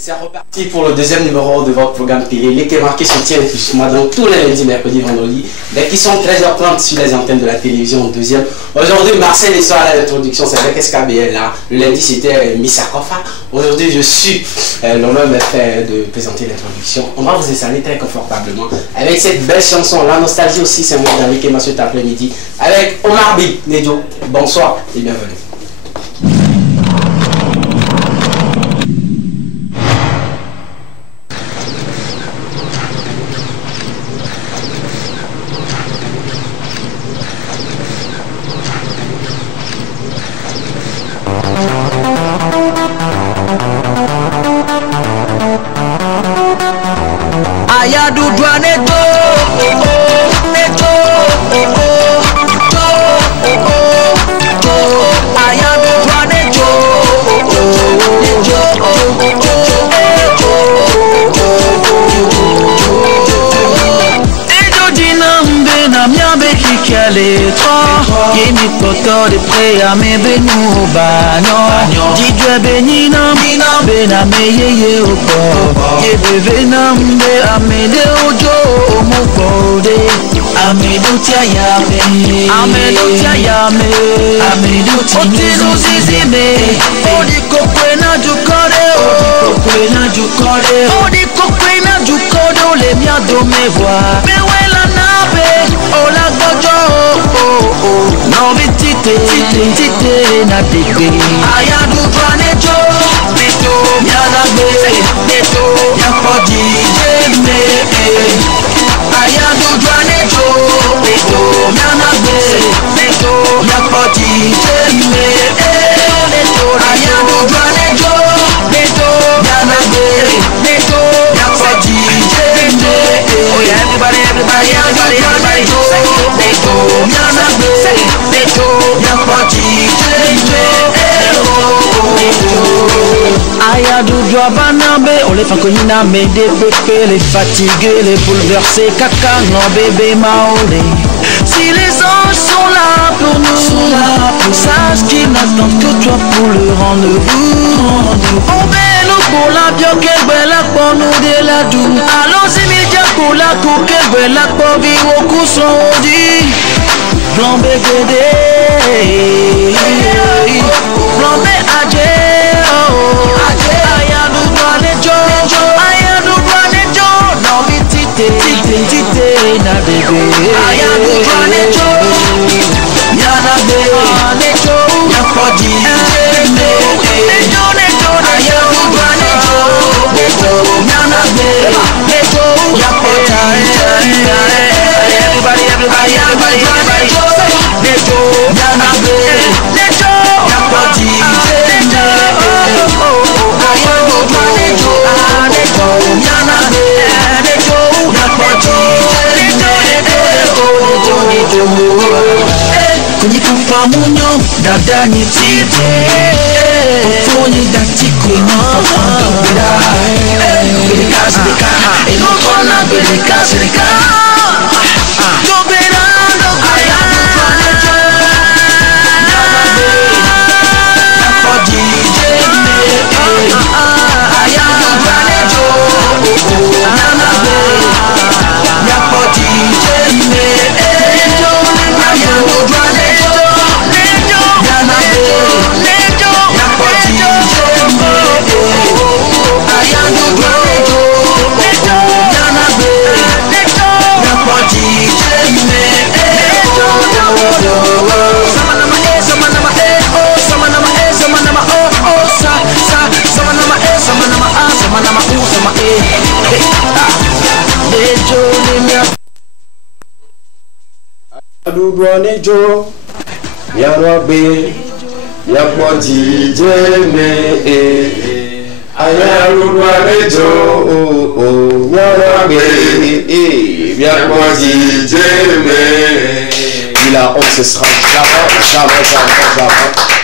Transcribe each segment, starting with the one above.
C'est reparti pour le deuxième numéro de votre programme télé. Les marqués se tiennent plus moi dans tous les lundis, mercredis, vendredis. Dès qu'ils sont 13h30 sur les antennes de la télévision au deuxième. Aujourd'hui, Marcel est à l'introduction, c'est avec SKBL là. Le lundi, c'était Missa Kofa. Aujourd'hui, je suis l'honneur de présenter l'introduction. On va vous installer très confortablement avec cette belle chanson. La nostalgie aussi, c'est moi avec Emma cet après-midi. Avec Omar B. Nejo. Bonsoir et bienvenue. Ayadu dwa neto, neto, ayadu dwa neto, neto dinambe na miambe kikale tro, yemi poto de pre a me benu banyo, didwe benina bena me yeye opo. Venambe amede ojo mukode amedu tiayame amedu tinuzu zizime odi kokwe na jukode odi kokwe na jukode ole miado mevoa mewela nabe ola gojo no vitite tite na debe ayadu planejo neto mianabe neto yapodi jeme ayadu planejo neto mianabe neto yapodi jeme neto ayadu planejo neto mianabe neto yapodi jeme oh yeah everybody neto mianabe neto yapodi jeme Ayadu doit banambe, on les fait connaître mais des bébés, les fatigués, les bouleversés, caca, non bébé maolé. Si les anges sont là pour nous, sache qu'ils n'attendent que toi pour le rendez-vous. On nous pour la bio, quelle belle pour nous de la doux. Allons immédiat pour la coupe, quelle belle pour vivre au coup son dit. Plan BGD, plan BAG. Na bebe ayadu planejo yana be nejo yapodi nejo ayadu planejo nejo yana be nejo yapodi everybody nejo yana be nejo yapodi ayadu planejo nejo yana be nejo yapodi kwenye kufa munyo dada ni tite ufonye datiko inafafando bila belika zilika inokona belika zilika dobera ayadu planejo nanabe napodi jeme ayadu planejo nanabe napodi jeme Nejo Yanobe Yapoti Jeme Ayaru Nejo Yanobe Yapoti Jeme. Il a honte, ce sera jamais.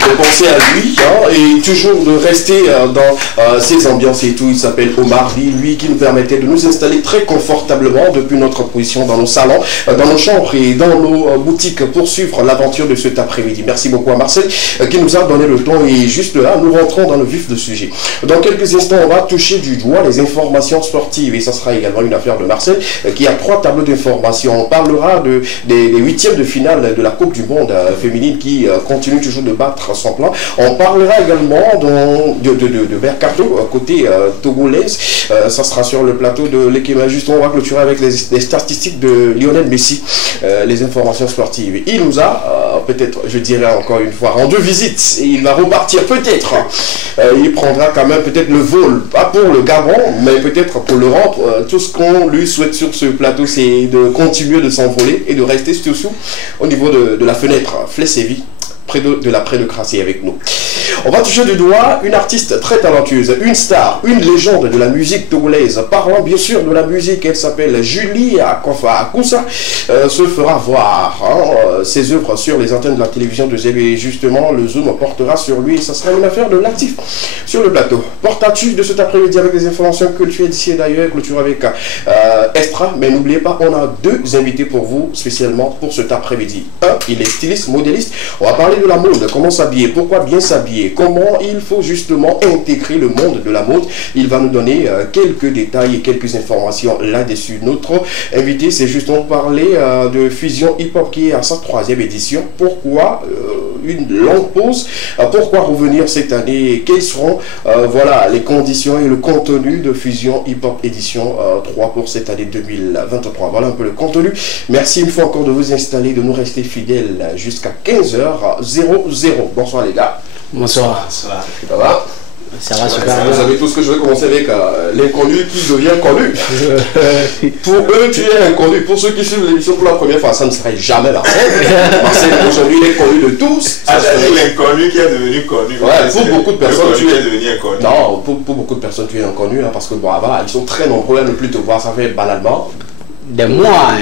de penser à lui et toujours de rester dans ses ambiances et tout. Il s'appelle Omar Lee, lui qui nous permettait de nous installer très confortablement depuis notre position dans nos salons, dans nos chambres et dans nos boutiques pour suivre l'aventure de cet après-midi. Merci beaucoup à Marcel qui nous a donné le temps et juste là, nous rentrons dans le vif du sujet. Dans quelques instants, on va toucher du doigt les informations sportives et ça sera également une affaire de Marcel qui a 3 tableaux d'informations. On parlera des 8e de finale de la Coupe du Monde féminine qui continue toujours de battre son plan. On parlera également de Mercato côté togolaise. Ça sera sur le plateau de l'Ekema. Juste, on va clôturer avec les statistiques de Lionel Messi, les informations sportives. Il nous a peut-être, je dirais encore une fois, rendu visite et il va repartir peut-être. Il prendra quand même peut-être le vol, pas pour le Gabon, mais peut-être pour l'Europe. Tout ce qu'on lui souhaite sur ce plateau, c'est de continuer de s'envoler et de rester surtout au niveau de la fenêtre Flessévi, près de la prédocratie avec nous. On va toucher du doigt une artiste très talentueuse, une star, une légende de la musique togolaise. Parlant bien sûr de la musique, elle s'appelle Julie Akoussa, se fera voir ses œuvres sur les antennes de la télévision de Zélu et justement le zoom portera sur lui. Ça sera une affaire de l'actif sur le plateau. Porte-à-tu de cet après-midi avec des informations culturelles d'ici et d'ailleurs, clôture avec Estra, mais n'oubliez pas, on a 2 invités pour vous spécialement pour cet après-midi. Un, il est styliste, modéliste. On va parler de la mode, comment s'habiller, pourquoi bien s'habiller, comment il faut justement intégrer le monde de la mode. Il va nous donner quelques détails et quelques informations là-dessus. Notre invité, c'est justement parler de Fusion Hip Hop qui est à sa 3e édition. Pourquoi une longue pause? Pourquoi revenir cette année? Quelles seront voilà, les conditions et le contenu de Fusion Hip Hop édition 3 pour cette année 2023? Voilà un peu le contenu. Merci une fois encore de vous installer, de nous rester fidèles jusqu'à 15h00. Bonsoir les gars. Bonsoir. Ça va? Ça va super. Vous savez tout ce que je vais commencer avec l'inconnu qui devient connu. Pour eux, tu es inconnu. Pour ceux qui suivent l'émission pour la première fois, ça ne serait jamais Marcel. Marcel, aujourd'hui, il est connu de tous. L'inconnu qui est devenu connu. Ouais, pour beaucoup de personnes, tu es devenu inconnu. Non, pour beaucoup de personnes, tu es inconnu parce que bon, voilà, ils sont très nombreux à ne plus te voir. Ça fait banalement des mois,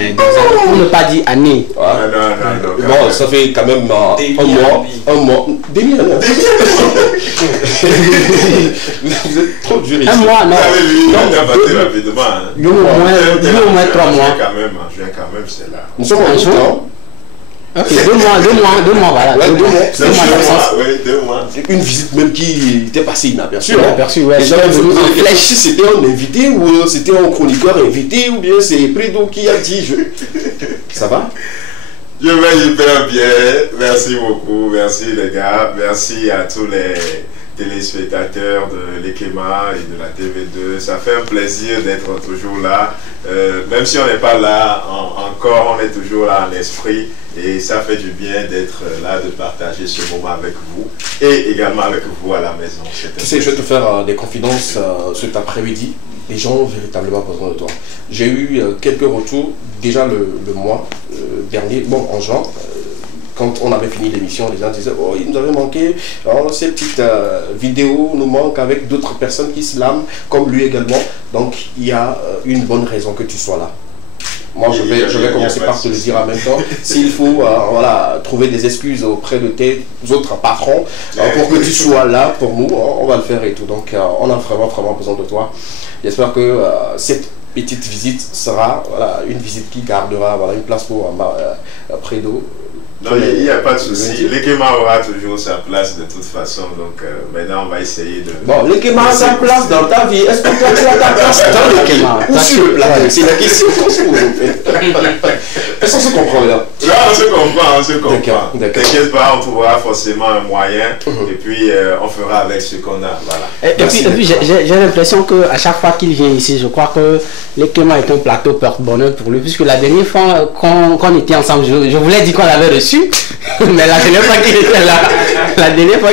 pour ne pas dire années. Ouais. Bon, ça fait quand même un mois. Des milliers. Vous êtes trop dur ici. Un mois, non. Il a battu rapidement. Au moins 3 mois. Je viens quand même, c'est là. Nous sommes en août. Ok, 2 mois, voilà. Ouais, 2 mois. Oui, 2 mois. Une visite même qui était passée inaperçue. Ouais. Les gens réfléchissent si c'était un invité ou c'était un chroniqueur invité ou bien c'est Prédo qui a dit. Ça va? Je vais hyper bien. Merci beaucoup. Merci les gars. Merci à tous les téléspectateurs de l'Ekema et de la TV2. Ça fait un plaisir d'être toujours là. Même si on n'est pas là encore, on est toujours là en esprit. Et ça fait du bien d'être là, de partager ce moment avec vous et également avec vous à la maison. Tu sais, je vais te faire des confidences cet après-midi. Les gens ont véritablement besoin de toi. J'ai eu quelques retours déjà le mois dernier, bon en juin. Quand on avait fini l'émission, les gens disaient « Oh, il nous avait manqué, ces petites vidéos nous manquent avec d'autres personnes qui se lament, comme lui également. » Donc, il y a une bonne raison que tu sois là. Moi, je vais commencer par te le dire en même temps. S'il faut voilà, trouver des excuses auprès de tes autres patrons pour que tu sois là pour nous, on va le faire et tout. Donc, on a vraiment besoin de toi. J'espère que cette petite visite sera voilà, une visite qui gardera voilà, une place pour Prédo. Non, il n'y a pas de souci. L'Ekema aura toujours sa place de toute façon. Donc maintenant, on va essayer de... Bon, l'Ekema a sa place dans ta vie. Est-ce que toi, tu as ta place dans l'Ekema ou sur le plateau? C'est la question qu'on se pose en fait. Est-ce qu'on se comprend là? Non, on se comprend. T'inquiète pas, on trouvera forcément un moyen. Et puis, on fera avec ce qu'on a. Voilà. Et puis j'ai l'impression qu'à chaque fois qu'il vient ici, je crois que l'Ekema est un plateau porte-bonheur pour lui. Puisque la dernière fois qu'on était ensemble, je voulais dire qu'on l'avait reçu. Mais la dernière fois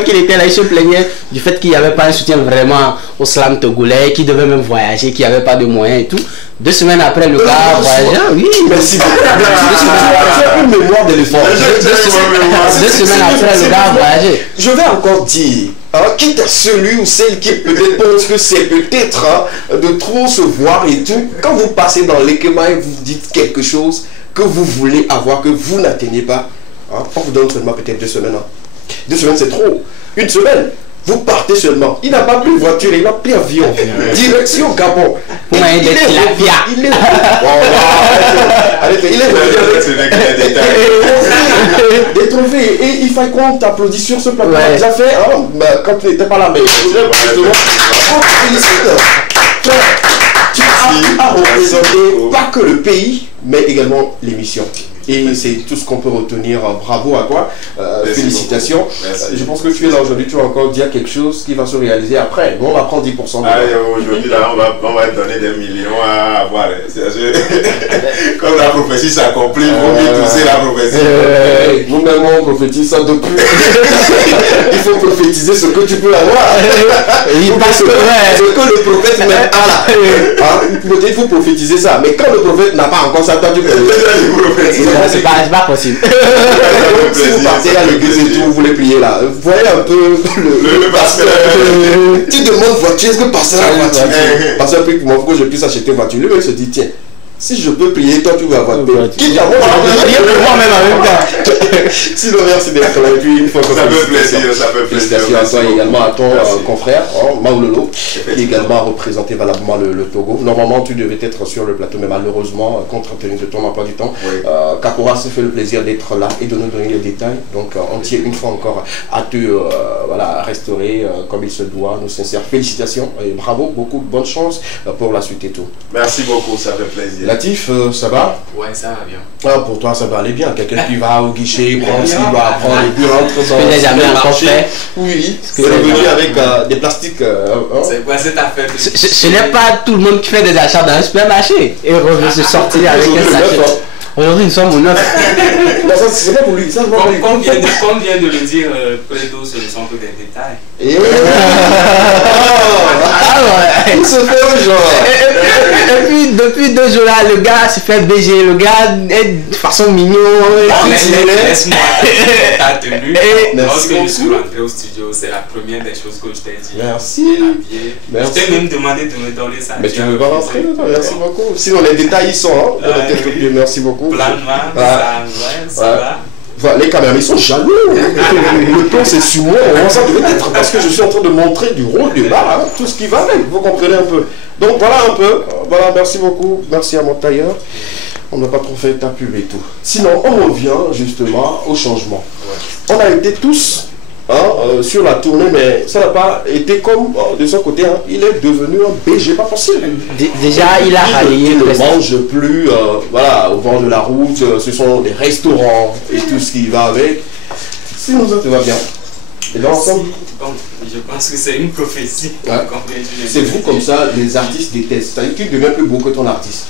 qu'il était là, il se plaignait du fait qu'il n'y avait pas un soutien vraiment au slam togolais, qu'il devait même voyager, qu'il n'y avait pas de moyens et tout. 2 semaines après, le gars voyageait. Oui, merci beaucoup. Une mémoire d'éléphant. 2 semaines après, le gars voyageait. Je vais encore dire, quitte à celui ou celle qui peut-être pense que c'est peut-être de trop se voir et tout, quand vous passez dans l'Ekema et vous dites quelque chose que vous voulez avoir, que vous n'atteignez pas, on vous donne seulement peut-être 2 semaines. 2 semaines, c'est trop. 1 semaine. Vous partez seulement. Il n'a pas pris voiture, il n'a pris avion. Direction Gabon. Il est revenu. Arrêtez, il est revenu avec des trophées. Et il faut qu'on t'applaudisse sur ce plateau. On a déjà fait, hein, quand tu n'étais pas là, mais tu as représenté pas que le pays, mais également l'émission. Et c'est tout ce qu'on peut retenir. Bravo à toi. Félicitations. Je pense que tu es là aujourd'hui. Tu vas encore dire quelque chose qui va se réaliser après. Bon, on va prendre 10%. Aujourd'hui, là, on va donner des millions à avoir. Comme la prophétie s'accomplit, il faut bien tousser la prophétie. Nous-mêmes, on prophétise ça depuis. Il faut prophétiser ce que tu peux avoir. Ce que le prophète même a là. Il faut prophétiser ça. Mais quand le prophète n'a pas encore ça, toi tu peux. C'est pas possible. Si vous partez à l'église et tout, vous voulez prier là, voyez un peu le pasteur. Tu demandes voiture, est-ce que pasteur a voiture? Pasteur prie pour moi, faut que je puisse acheter une voiture. Lui, il se dit, tiens, si je peux prier, toi tu vas avoir paix. Quitte à moi, je vais prier pour moi-même en même temps. Si le merci d'être là, et puis une fois que ça fait plaisir, ça fait plaisir. Félicitations à toi et également à ton confrère, Maoulolo, qui également a représenté valablement le Togo. Normalement, tu devais être sur le plateau, mais malheureusement, compte tenu de ton emploi du temps, Kapora s'est fait le plaisir d'être là et de nous donner les détails. Donc, on tient une fois encore à te restaurer comme il se doit. Nos sincères félicitations et bravo, beaucoup de bonne chance pour la suite et tout. Merci beaucoup, ça fait plaisir. Latif, ça va? Ouais, ça va bien. Ah, pour toi, ça va aller bien. Quelqu'un qui va au guichet, prendre ce qu'il va prendre et puis rentre dans le marché. Oui, c'est revenu avec des plastiques. C'est quoi cette affaire? Ce n'est pas tout le monde qui fait des achats dans un supermarché et revient se sortir avec un sachet. Aujourd'hui, nous sommes au 9. Non, ça, c'est pas pour lui. Ça, comme vient de le dire, Prédo, ce ne sont que des détails. Il se fait au genre. Et puis, depuis 2 jours là, le gars se fait BG. Le gars est de façon mignon. Laisse-moi ta tenue. Lorsque je suis rentré au studio, c'est la première des choses que je t'ai dit. Merci. Je t'ai même demandé de me donner ça. Mais tu ne veux pas rentrer. Merci beaucoup. Sinon, les détails, ils sont. Merci beaucoup. Plan noir, ça va. Voilà, les caméras, ils sont jaloux. Le temps, c'est sur moi. Ça devait être parce que je suis en train de montrer du rôle de là, tout ce qui va avec. Vous comprenez un peu. Donc voilà un peu. Voilà, merci beaucoup. Merci à mon tailleur. On n'a pas trop fait ta pub et tout. Sinon, on revient justement au changement. On a été tous sur la tournée, mais ça n'a pas été comme de son côté. Il est devenu un BG, pas possible. Déjà, il a rallié. Il ne mange plus voilà, au bord de la route. Ce sont des restaurants et tout ce qui va avec. Sinon, ça te va bien. Et dans l'ensemble, je pense que c'est une prophétie. C'est vous comme ça, les artistes détestent. C'est-à-dire qu'il devient plus beau que ton artiste.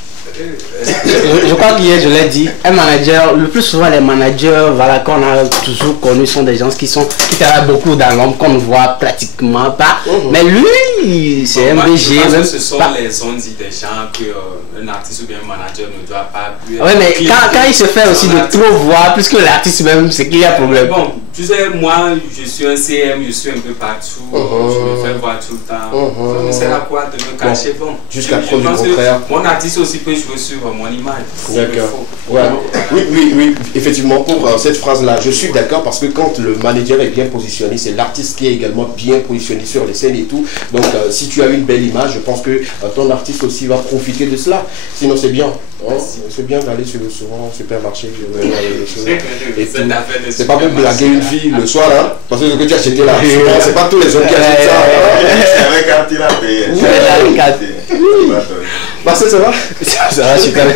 Je crois qu'hier je l'ai dit, un manager, le plus souvent les managers voilà, qu'on a toujours connus sont des gens qui travaillent beaucoup dans l'ombre, qu'on ne voit pratiquement pas. Mais lui, c'est un BG. Je pense que ce sont les ondits des gens qu'un artiste ou bien un manager ne doit pas. Oui, mais quand il se fait aussi de trop voir, plus que l'artiste même, c'est qu'il y a problème. Bon, tu sais, moi je suis un CM, je suis un peu partout, je me fais voir tout le temps. Ça ne sert à quoi de me cacher. Bon, jusqu'à preuve du contraire. Mon artiste aussi peut jouer sur mon image. D'accord. Ouais. Oui, effectivement, pour cette phrase-là, je suis d'accord parce que quand le manager est bien positionné, c'est l'artiste qui est également bien positionné sur les scènes et tout. Donc, si tu as une belle image, je pense que ton artiste aussi va profiter de cela. Sinon, c'est bien. C'est bien d'aller souvent au supermarché. C'est pas pour blaguer une fille le soir là, parce que ce que tu as acheté là, c'est pas tous les hommes qui achètent ça. C'est avec quand il a payé. Marcel, ça va? Ça va super bien.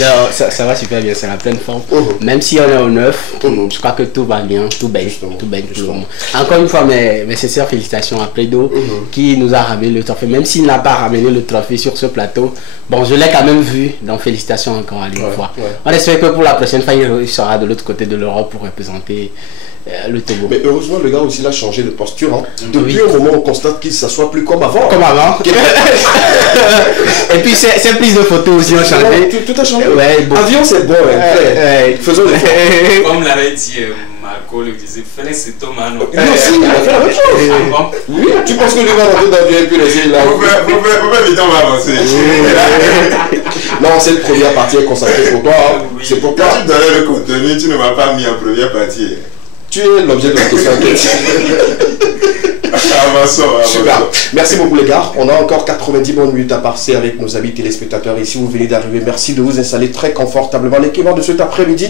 Non, ça va super bien, c'est la pleine forme. Même si on est au 9, je crois que tout va bien, tout baigne tout le monde. Encore une fois, mes sincères félicitations à Prédo qui nous a ramené le trophée. Même s'il n'a pas ramené le trophée sur ce plateau, bon, je l'ai quand même vu, donc félicitations encore à lui une fois. On espère que pour la prochaine fois, il sera de l'autre côté de l'Europe pour représenter le Togo. Mais heureusement, le gars aussi l'a changé de posture. Depuis un moment, on constate qu'il ne s'assoit plus comme avant. Comme avant. Et puis, ses prises de photos aussi ont changé. Tout a changé. Ouais, bon. Avion, c'est bon. Faisons le Comme l'avait dit Marco, il disait Félicito Mano. Lui aussi, il a fait la même chose. Oui, tu penses que lui va rentrer dans l'avion et puis laisser là. Vous pouvez vite, on va avancer. Non, cette première partie est consacrée pour toi. Hein. Oui. C'est pour toi. Quand tu donnais le contenu, tu ne m'as pas mis en première partie. Tu es l'objet de la question. Avançons, Super. avançons. Merci beaucoup les gars. On a encore 90 bonnes minutes à passer avec nos amis téléspectateurs. Et si vous venez d'arriver, merci de vous installer très confortablement. L'équipement de cet après-midi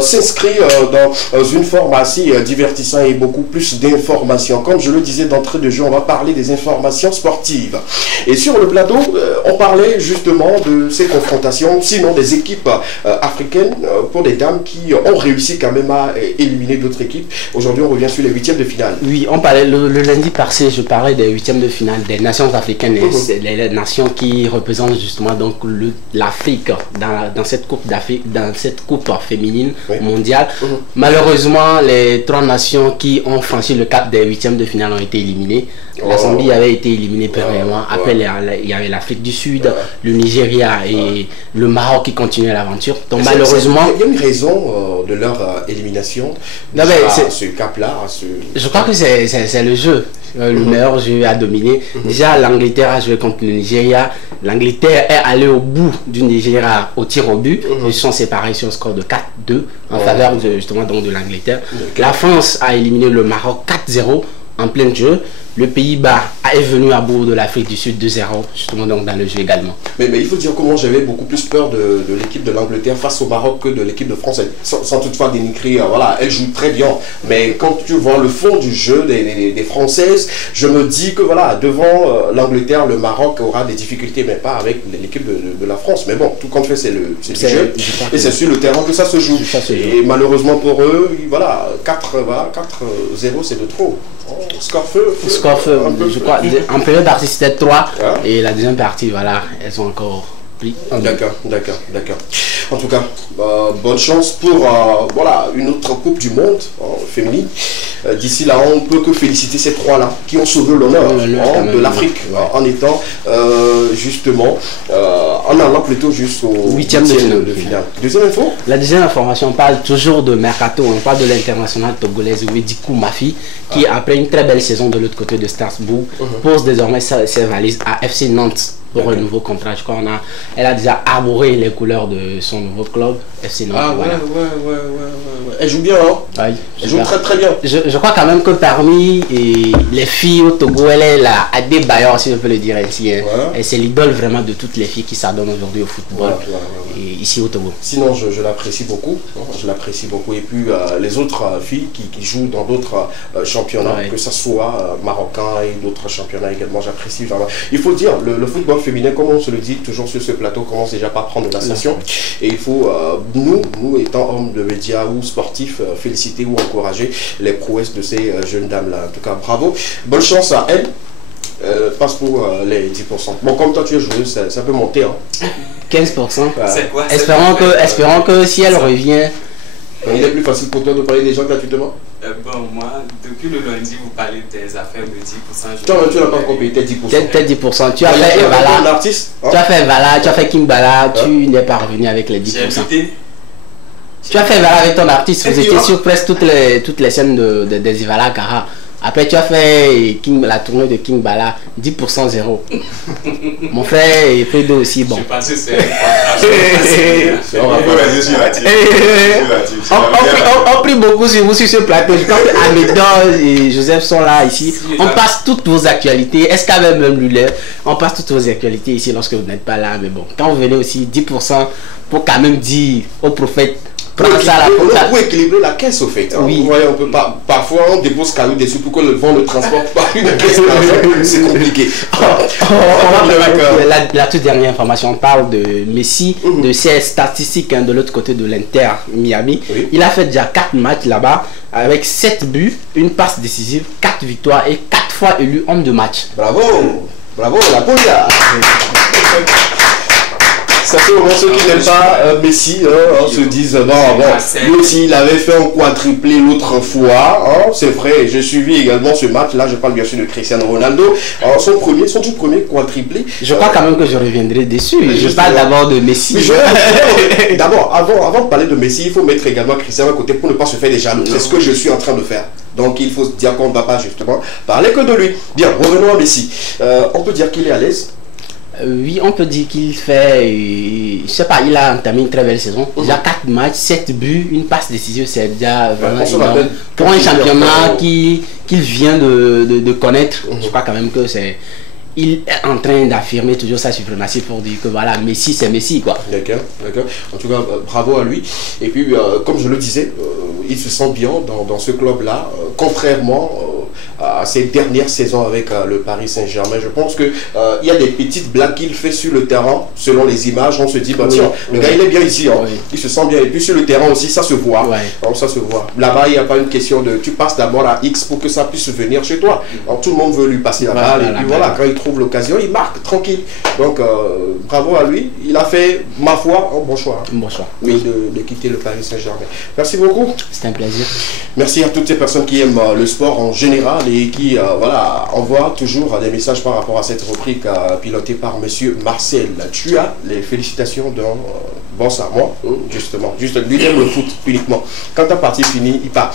s'inscrit dans une forme assez divertissante et beaucoup plus d'informations. Comme je le disais d'entrée de jeu, on va parler des informations sportives. Et sur le plateau, on parlait justement de ces confrontations, sinon des équipes africaines pour les dames qui ont réussi quand même à éliminer d'autres équipes. Aujourd'hui, on revient sur les huitièmes de finale. Oui, on parlait le lundi passé, je parlais des huitièmes de finale des nations africaines, et les nations qui représentent justement donc l'Afrique dans cette coupe d'Afrique, dans cette coupe féminine mondiale. Malheureusement, les trois nations qui ont franchi le cap des huitièmes de finale ont été éliminées. La Zambie avait été éliminée premièrement. Après, il y avait l'Afrique du Sud, le Nigeria et le Maroc qui continuaient l'aventure. Donc malheureusement, il y a une raison de leur élimination. Non, mais ce cap-là. Je crois que c'est le jeu. Le meilleur jeu à dominer. Déjà, l'Angleterre a joué contre le Nigeria. L'Angleterre est allée au bout du Nigeria au tir au but. Ils se sont séparés sur un score de 4-2 en faveur justement donc de l'Angleterre. La France a éliminé le Maroc 4-0 en plein jeu. Le Pays-Bas est venu à bout de l'Afrique du Sud 2-0, justement donc dans le jeu également. Mais il faut dire comment j'avais beaucoup plus peur de l'équipe de l'Angleterre face au Maroc que de l'équipe de France. Sans toutefois dénigrer, voilà, elle joue très bien. Mais quand tu vois le fond du jeu des Françaises, je me dis que voilà, devant l'Angleterre, le Maroc aura des difficultés, mais pas avec l'équipe de la France. Mais bon, tout compte fait, c'est le jeu. Et c'est sur le terrain que ça se joue. Et malheureusement pour eux, voilà, 4-0, c'est de trop. Score-feu. Je crois, en période partie c'était 3 et la deuxième partie, voilà, elles ont encore pris. D'accord. En tout cas, bonne chance pour voilà, une autre Coupe du Monde féminine. D'ici là, on ne peut que féliciter ces trois-là qui ont sauvé l'honneur de l'Afrique en étant justement, en allant plutôt jusqu'au huitième de finale. Deuxième info. La deuxième information, on parle toujours de Mercato, on parle de l'internationale togolaise Wedikou Mafi qui après une très belle saison de l'autre côté de Strasbourg pose désormais ses valises à FC Nantes pour un nouveau contrat. Je crois elle a déjà arboré les couleurs de son nouveau club FC Nantes. Ah voilà. Ouais. Elle joue bien, hein. Elle joue très bien. Je crois quand même que parmi les filles au Togo, elle est la Adebayor, si je peux le dire ainsi. Hein. Et c'est l'idole vraiment de toutes les filles qui s'adonnent aujourd'hui au football et ici au Togo. Sinon, je l'apprécie beaucoup. Je l'apprécie beaucoup. Et puis les autres filles qui jouent dans d'autres championnats, que ce soit marocains et d'autres championnats également, j'apprécie vraiment. Il faut dire, le football féminin, comme on se le dit toujours sur ce plateau, commence déjà par prendre de l'ascension. Et il faut, nous étant hommes de médias ou sportifs, féliciter ou encourager les prouesses de ces jeunes dames-là. En tout cas, bravo. Bonne chance à elles. Passe pour les 10%. Bon, comme toi tu es joueuse, ça peut monter. Hein. 15%. C'est quoi? Espérons que si elle revient... Il est plus facile pour toi de parler des gens gratuitement. Bon, moi, depuis le lundi, vous parlez des affaires de 10%. Tu n'as pas encore payé tes 10%. Tes 10%. Tu as fait Vala. Tu as fait Vala, tu as fait King Bala, tu n'es pas revenu avec les 10%. Tu as fait Vala avec ton artiste, vous étiez sur presque toutes les scènes des Ivala Kara. Après, tu as fait la tournée de King Bala, 10% 0. Mon frère et Fredo aussi, bon. Je pense que c'est on prie beaucoup sur vous sur ce plateau. Je pense que Amédor et Joseph sont là ici. On passe toutes vos actualités. Est-ce qu'avec même Lulé, on passe toutes vos actualités ici lorsque vous n'êtes pas là. Mais bon, quand vous venez aussi, 10% pour quand même dire au prophète. Pour équilibrer la caisse au fait. Oui. Vous voyez, on peut pas, parfois on dépose cadeau dessus pour que le vent le transporte par une caisse. C'est compliqué. La toute dernière information, on parle de Messi, de ses statistiques de l'autre côté de l'Inter Miami. Il a fait déjà 4 matchs là-bas avec 7 buts, une passe décisive, 4 victoires et 4 fois élu homme de match. Bravo, la polia. Ça fait au moins ceux qui n'aiment pas Messi se disent lui aussi il avait fait un quadruplé l'autre fois, c'est vrai. J'ai suivi également ce match là, je parle bien sûr de Cristiano Ronaldo, son tout premier quadruplé. Je crois quand même que je reviendrai dessus. Je parle d'abord de Messi. D'abord, avant de parler de Messi, il faut mettre également Cristiano à côté pour ne pas se faire des jaloux. C'est ce que je suis en train de faire. Donc il faut se dire qu'on ne va pas justement parler que de lui. Bien, revenons à Messi. On peut dire qu'il est à l'aise. Oui, on peut dire qu'il fait, je sais pas, il a entamé une très belle saison. Déjà 4 matchs, 7 buts, une passe décisive, c'est déjà vraiment énorme. Pour un championnat qu'il vient de connaître, je crois quand même que c'est... Il est en train d'affirmer toujours sa suprématie pour dire que voilà, Messi c'est Messi quoi. D'accord, d'accord. En tout cas, bravo à lui. Et puis, comme je le disais, il se sent bien dans ce club-là, contrairement à ses dernières saisons avec le Paris Saint-Germain. Je pense qu'il y a des petites blagues qu'il fait sur le terrain, selon les images. On se dit, bah, tiens, le gars il est bien ici, hein. Il se sent bien. Et puis sur le terrain aussi, ça se voit. Donc, ça se voit. Là-bas, il n'y a pas une question de tu passes d'abord à X pour que ça puisse venir chez toi. Donc, tout le monde veut lui passer la balle. Et puis voilà, quand il trouve l'occasion, il marque tranquille. Donc bravo à lui. Il a fait, ma foi, un bon choix. Un bon choix. Oui, de quitter le Paris Saint-Germain. Merci beaucoup. C'était un plaisir. Merci à toutes ces personnes qui aiment le sport en général et qui voilà, envoient toujours des messages par rapport à cette rubrique pilotée par monsieur Marcel. Tu as les félicitations d'un bon ça, moi, justement. Juste lui aime le foot uniquement. Quand ta partie finie, il part.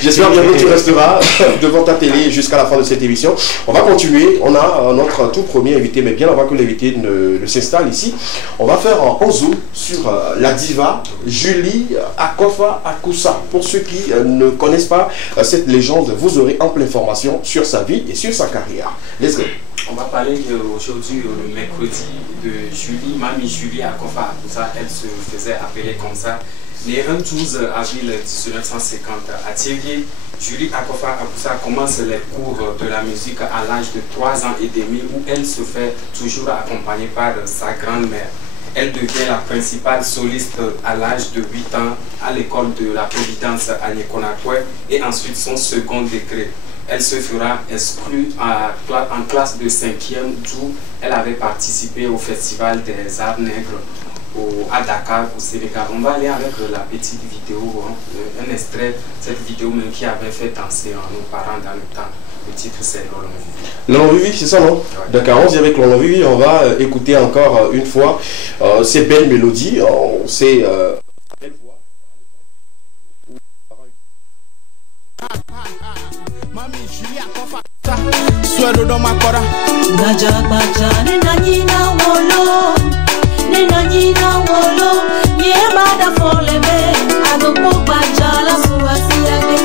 J'espère bien que tu resteras devant ta télé jusqu'à la fin de cette émission. On va continuer. On a notre tout premier invité, mais bien avant que l'invité ne s'installe ici, on va faire un zoom sur la diva Julie Akofa Akusa. Pour ceux qui ne connaissent pas cette légende, vous aurez ample information sur sa vie et sur sa carrière. Let's go. On va parler aujourd'hui, le mercredi, de Julie, Mamie Julie Akofa Akusa. Elle se faisait appeler comme ça. Née un 12 avril 1950 à Thiévier, Julie Akofa Akusa commence les cours de la musique à l'âge de 3 ans et demi où elle se fait toujours accompagner par sa grand-mère. Elle devient la principale soliste à l'âge de 8 ans à l'école de la Providence à Nikonakwe et ensuite son second degré. Elle se fera exclue en classe de 5e d'où elle avait participé au Festival des Arts Nègres à Dakar, au Sénégal. On va aller avec la petite vidéo, un extrait, cette vidéo même qui avait fait danser nos parents dans le temps. Le titre c'est Lolo Vivi. Lolo Vivi, c'est ça non? Ouais. D'accord, on dit avec Lolo Vivi, on va écouter encore une fois ces belles mélodies, ces belles voix. Mami Julie Akofa Swelo do makora Naja baja ne nanyina wolo ne nanyina wolo Yema da folebe Agopo baja la suwasi age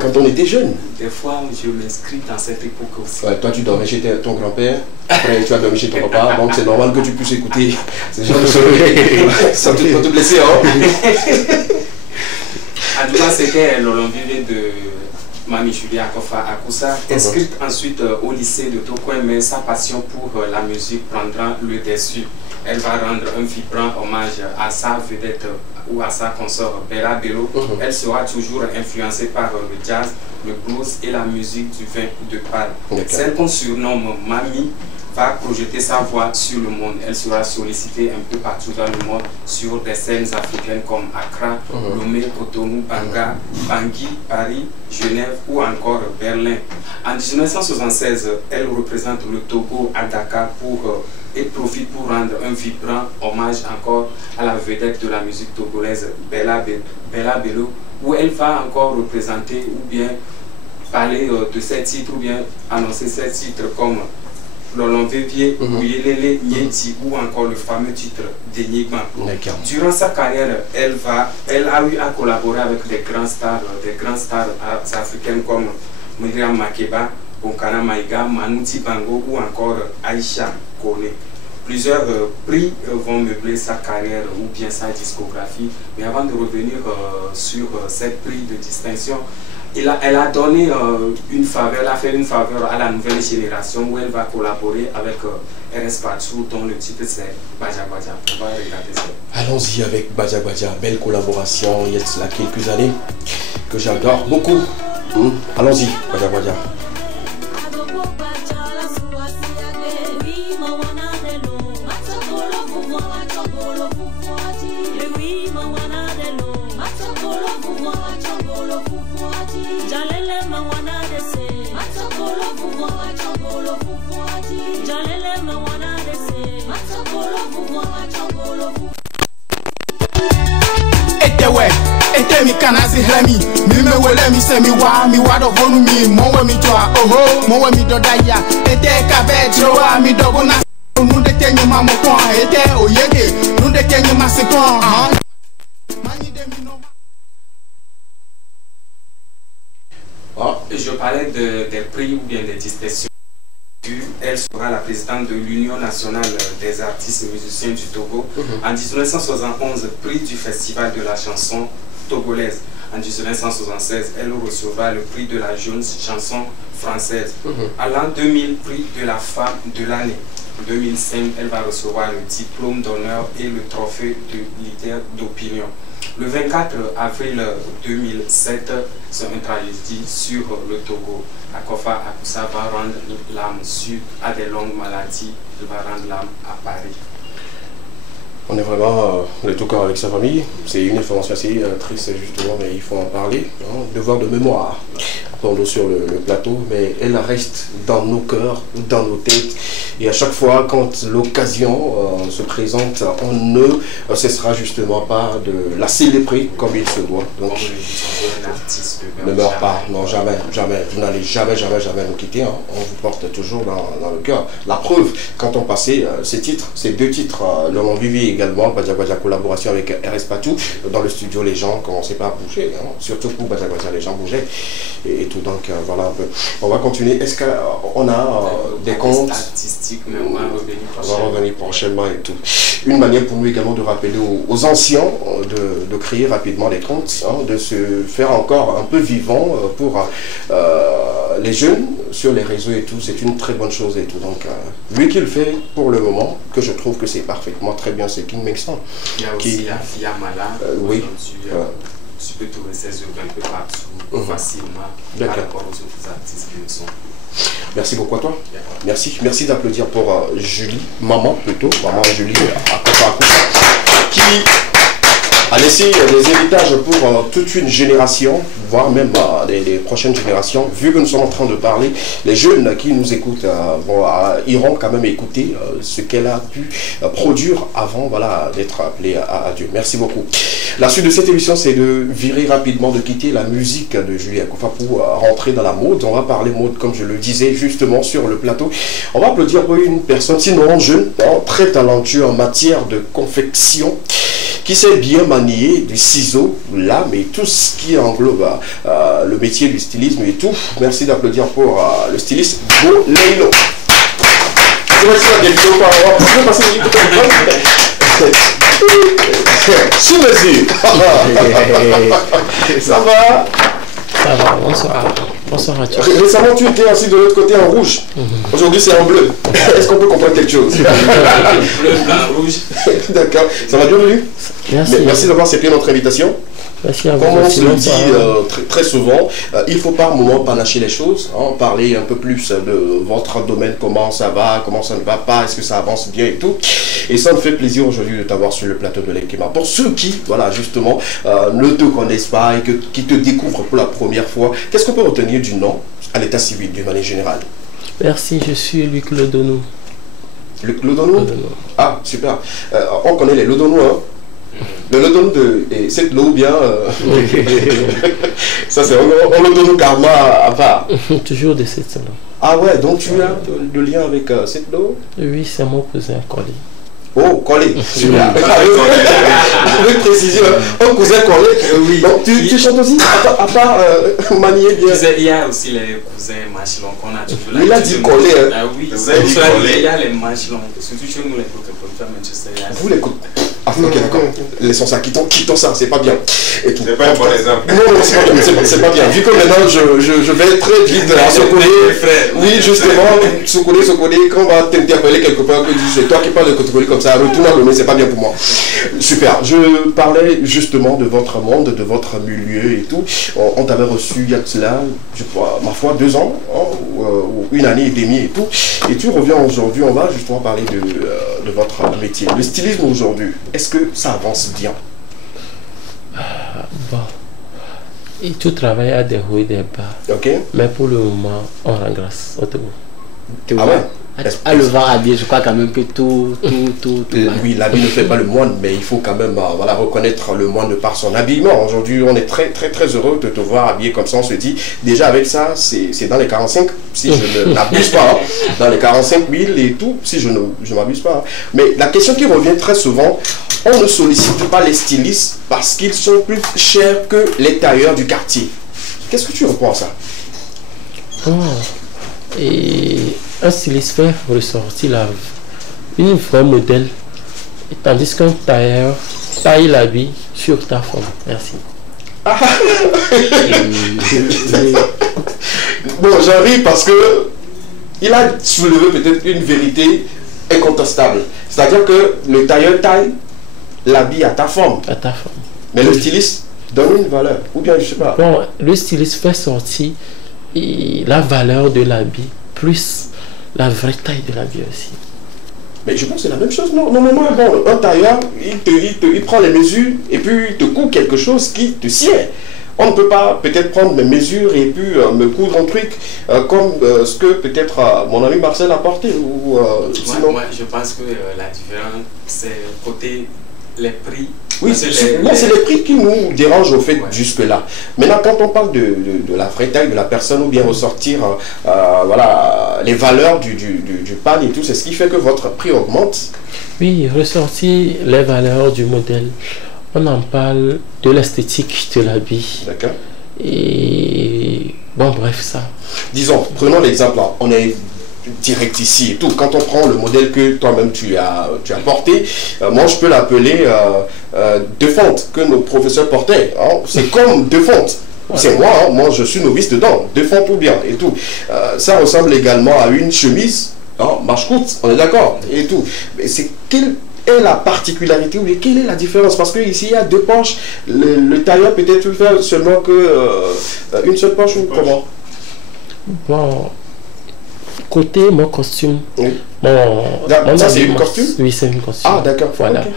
Quand on était jeune. Des fois, je m'inscris dans cette époque aussi. Ouais, toi, tu dormais chez ton grand-père, après tu as dormi chez ton papa, donc c'est normal que tu puisses écouter ces genres de choses. Ça te blesser, hein? En tout cas, c'était Lolo Vivi de Mamie Julie Akofa Akusa, inscrite ensuite au lycée de Tokoin, mais sa passion pour la musique prendra le dessus. Elle va rendre un vibrant hommage à sa vedette ou à sa consort Bella Bello. Elle sera toujours influencée par le jazz, le blues et la musique du vin de Paris. Celle qu'on surnomme Mamie va projeter sa voix sur le monde. Elle sera sollicitée un peu partout dans le monde sur des scènes africaines comme Accra, Lomé, Cotonou, Banga, Bangui, Paris, Genève ou encore Berlin. En 1976, elle représente le Togo à Dakar pour il profite pour rendre un vibrant hommage encore à la vedette de la musique togolaise, Bella Bello, où elle va encore représenter ou bien parler de ces titres ou bien annoncer ces titres comme Lolon Vivier, Ouyelele, Nyeti ou encore le fameux titre d'Enigma. Durant sa carrière, elle a eu à collaborer avec des grands stars africaines comme Myriam Makeba, Bonkana Maïga, Manouti Bango ou encore Aïcha Kone. Plusieurs prix vont meubler sa carrière ou bien sa discographie. Mais avant de revenir sur ces prix de distinction, elle a donné une faveur, elle a fait une faveur à la nouvelle génération où elle va collaborer avec RS Patou, dont le titre c'est Baja Baja. On va regarder ça. Allons-y avec Baja Baja, belle collaboration, il y a cela quelques années que j'adore beaucoup. Allons-y, Baja Baja. Ete mi kanazi hlemi mi me wele mi se mi wa do honu mi mo we mi toa oho mo we mi do daya ete ka be troa mi do bona nu de kenyi ma mo kon ete oyege nu de kenyi ma se kon mani de mi no. Je parlais des prix ou bien des distinctions. Elle sera la présidente de l'Union nationale des artistes et musiciens du Togo. En 1971, prix du Festival de la chanson togolaise. En 1976, elle recevra le prix de la jeune chanson française. À l'an 2000, prix de la femme de l'année. En 2005, elle va recevoir le diplôme d'honneur et le trophée de leader d'opinion. Le 24 avril 2007, c'est une tragédie sur le Togo. Akofa Akoussa va rendre l'âme suite à des longues maladies. Il va rendre l'âme à Paris. On est vraiment le tout corps avec sa famille. C'est une information assez triste justement, mais il faut en parler. Devoir de mémoire pour nous sur le plateau, mais elle reste dans nos cœurs, dans nos têtes. Et à chaque fois, quand l'occasion se présente, on ne cessera justement pas de la célébrer comme il se doit. Donc, ne meurt pas, non, jamais, jamais. Vous n'allez jamais, jamais, jamais nous quitter. Hein. On vous porte toujours dans le cœur. La preuve, quand on passait ces titres, ces deux titres, Lolon Vivier également, Baja Baja collaboration avec RS Patou, dans le studio, les gens commençaient pas à bouger. Hein. Surtout pour Baja Baja, les gens bougeaient. Et tout, donc voilà un peu. On va continuer. Est-ce qu'on a des comptes statistiques, mais on va revenir prochainement et tout. Une manière pour nous également de rappeler aux anciens de créer rapidement les comptes, hein, de se faire encore un peu vivant pour les jeunes sur les réseaux et tout. C'est une très bonne chose et tout. Donc, lui qui le fait pour le moment, que je trouve que c'est parfaitement très bien, c'est King Mexan. Il y a aussi la Fia Mala. Oui. Tu peux trouver ses œuvres un peu partout, facilement, par rapport aux autres artistes qui le sont. Merci beaucoup à toi. Merci. Merci d'applaudir pour Julie, maman plutôt, maman Julie Akofa qui a laissé des héritages pour toute une génération, voire même les prochaines générations. Vu que nous sommes en train de parler, les jeunes qui nous écoutent iront quand même écouter ce qu'elle a pu produire avant d'être appelée à Dieu. Merci beaucoup. La suite de cette émission, c'est de virer rapidement, de quitter la musique de Julie Akofa pour rentrer dans la mode. On va parler mode, comme je le disais justement sur le plateau. On va applaudir pour une personne, sinon jeune, très talentueux en matière de confection, qui sait bien manier du ciseau, lame et tout ce qui englobe le métier du stylisme et tout. Merci d'applaudir pour le styliste Beau Leilo. Sous mesure. Ça va? Ça va, bonsoir. Bonsoir à tous. Récemment, tu étais assis de l'autre côté en rouge. Aujourd'hui, c'est en bleu. Est-ce qu'on peut comprendre quelque chose? Bleu, blanc, rouge. D'accord. Ça va, bienvenue. Merci. Merci d'avoir accepté notre invitation. Merci à vous. Comme on se le dit très souvent, il ne faut pas à un moment panacher les choses, hein, parler un peu plus de votre domaine, comment ça va, comment ça ne va pas, est-ce que ça avance bien et tout. Et ça me fait plaisir aujourd'hui de t'avoir sur le plateau de l'Ekema. Pour ceux qui, voilà, justement, ne te connaissent pas et qui te découvrent pour la première fois, qu'est-ce qu'on peut retenir du nom à l'état civil d'une manière générale? Merci, je suis Luc Ledonou. Lodonou. Ah, super. On connaît les Lodonous, hein. Le Lodonou de cette l'eau bien. Ça, c'est un Lodonou karma à part. Toujours de cette là. Ah ouais, donc tu as le lien avec cette l'eau? Oui, c'est mon cousin collé. Oh, collé, super. Avec précision, un cousin collé. Oui. Donc tu chantes aussi, à part manier bien. Il y a aussi les cousins machelons qu'on a toujours là. Il a dit collé. Ah oui, il y a les machelons, surtout chez nous les Coca-Cola, Manchester. Vous les coupez. Ah, ok, d'accord. Laissons ça, quittons ça, c'est pas bien. C'est pas un bon exemple. Non, c'est pas bien. Vu que maintenant je vais très vite oui, justement, Sokole, quand on va t'interpeller quelque part, que c'est toi qui parles de Kotokoli comme ça, retourne à l'ONU, c'est pas bien pour moi. Super. Je parlais justement de votre monde, de votre milieu et tout. On t'avait reçu il y a cela, je crois, ma foi, 2 ans, ou 1 année et demie et tout. Et tu reviens aujourd'hui, on va justement parler de votre métier. Le stylisme aujourd'hui, est-ce que ça avance bien? Bon. Et tout travail a des hauts et des bas. Ok. Mais pour le moment, on rend grâce. Ah ouais? À le voir habillé, je crois quand même que tout oui, l'habit ne fait pas le moine, mais il faut quand même voilà, reconnaître le moine par son habillement. Aujourd'hui, on est très heureux de te voir habillé comme ça. On se dit, déjà avec ça, c'est dans les 45, si je ne m'abuse pas, hein, dans les 45 000 et tout, si je ne m'abuse pas. Hein. Mais la question qui revient très souvent, on ne sollicite pas les stylistes parce qu'ils sont plus chers que les tailleurs du quartier. Qu'est-ce que tu réponds à ça? Et un styliste fait ressortir une vraie modèle, tandis qu'un tailleur taille l'habit sur ta forme. Merci. Bon, j'en ris parce que il a soulevé peut-être une vérité incontestable. C'est-à-dire que le tailleur taille l'habit à ta forme. À ta forme. Mais le styliste donne une valeur. Ou bien, je sais pas. Bon, le styliste fait sortir la valeur de l'habit plus la vraie taille de l'habit aussi. Mais je pense que c'est la même chose, non? Normalement, bon, un tailleur, il prend les mesures et puis il te coud quelque chose qui te sied. On ne peut pas peut-être prendre mes mesures et puis me coudre un truc comme ce que peut-être mon ami Marcel a porté. Ou, sinon... Moi, je pense que la différence, c'est côté les prix. Oui, c'est les prix qui nous dérangent au fait jusque-là. Maintenant, quand on parle de la vraie taille de la personne ou bien ressortir voilà, les valeurs du pan et tout, c'est ce qui fait que votre prix augmente. Oui, ressortir les valeurs du modèle. On en parle de l'esthétique de l'habit. D'accord. Et bon, bref, ça. Disons, prenons l'exemple, on est direct ici et tout. Quand on prend le modèle que toi-même tu as porté, moi je peux l'appeler de fonte que nos professeurs portaient. Hein. C'est comme de fonte. C'est moi, hein. Moi je suis novice dedans, de fonte ou bien et tout. Ça ressemble également à une chemise, hein, marche courte, on est d'accord et tout. Mais c'est quelle est la particularité ou quelle est la différence? Parce que ici il y a 2 poches. Le tailleur peut-être faire seulement que une seule poche ou comment? Bon. Côté mon costume, oui. Ça c'est une costume? Oui, c'est une costume. Ah d'accord. Voilà. Okay.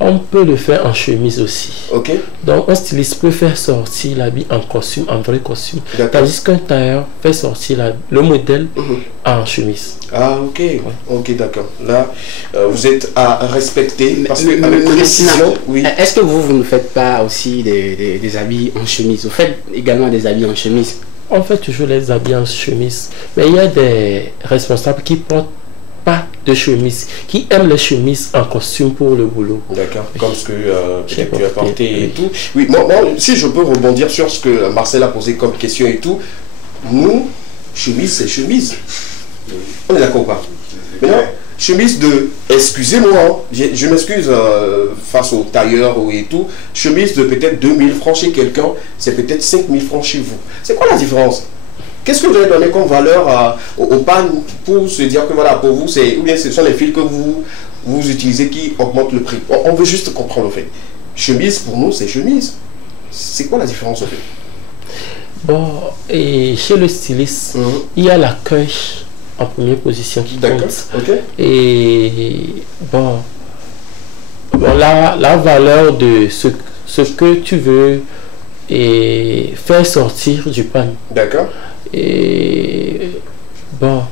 On peut le faire en chemise aussi. Ok. Donc un styliste peut faire sortir l'habit en costume, en vrai costume. Tandis qu'un tailleur fait sortir le modèle en chemise. Ah ok. Ouais. Ok, d'accord. Là, vous êtes à respecter parce que avec précision. Oui. Est-ce que vous ne faites pas aussi des habits en chemise? Vous faites également des habits en chemise? On fait toujours les habits en chemise, mais il y a des responsables qui portent pas de chemise, qui aiment les chemises en costume pour le boulot. D'accord, oui. Comme ce que tu as porté et tout. Oui, moi, si je peux rebondir sur ce que Marcel a posé comme question et tout, nous, chemise, c'est chemise. On est d'accord ou pas? Maintenant, chemise de, excusez-moi, hein, je m'excuse face au tailleur et tout, chemise de peut-être 2000 francs chez quelqu'un, c'est peut-être 5000 francs chez vous. C'est quoi la différence? Qu'est-ce que vous avez donné comme valeur au pan pour se dire que voilà, pour vous, ou bien ce sont les fils que vous utilisez qui augmentent le prix? On veut juste comprendre le fait. Chemise, pour nous, c'est chemise. C'est quoi la différence au fait? Bon, et chez le styliste, il y a l'accueil en première position qui compte. Okay. Et bon la valeur de ce que tu veux et faire sortir du pan. D'accord. Et bon,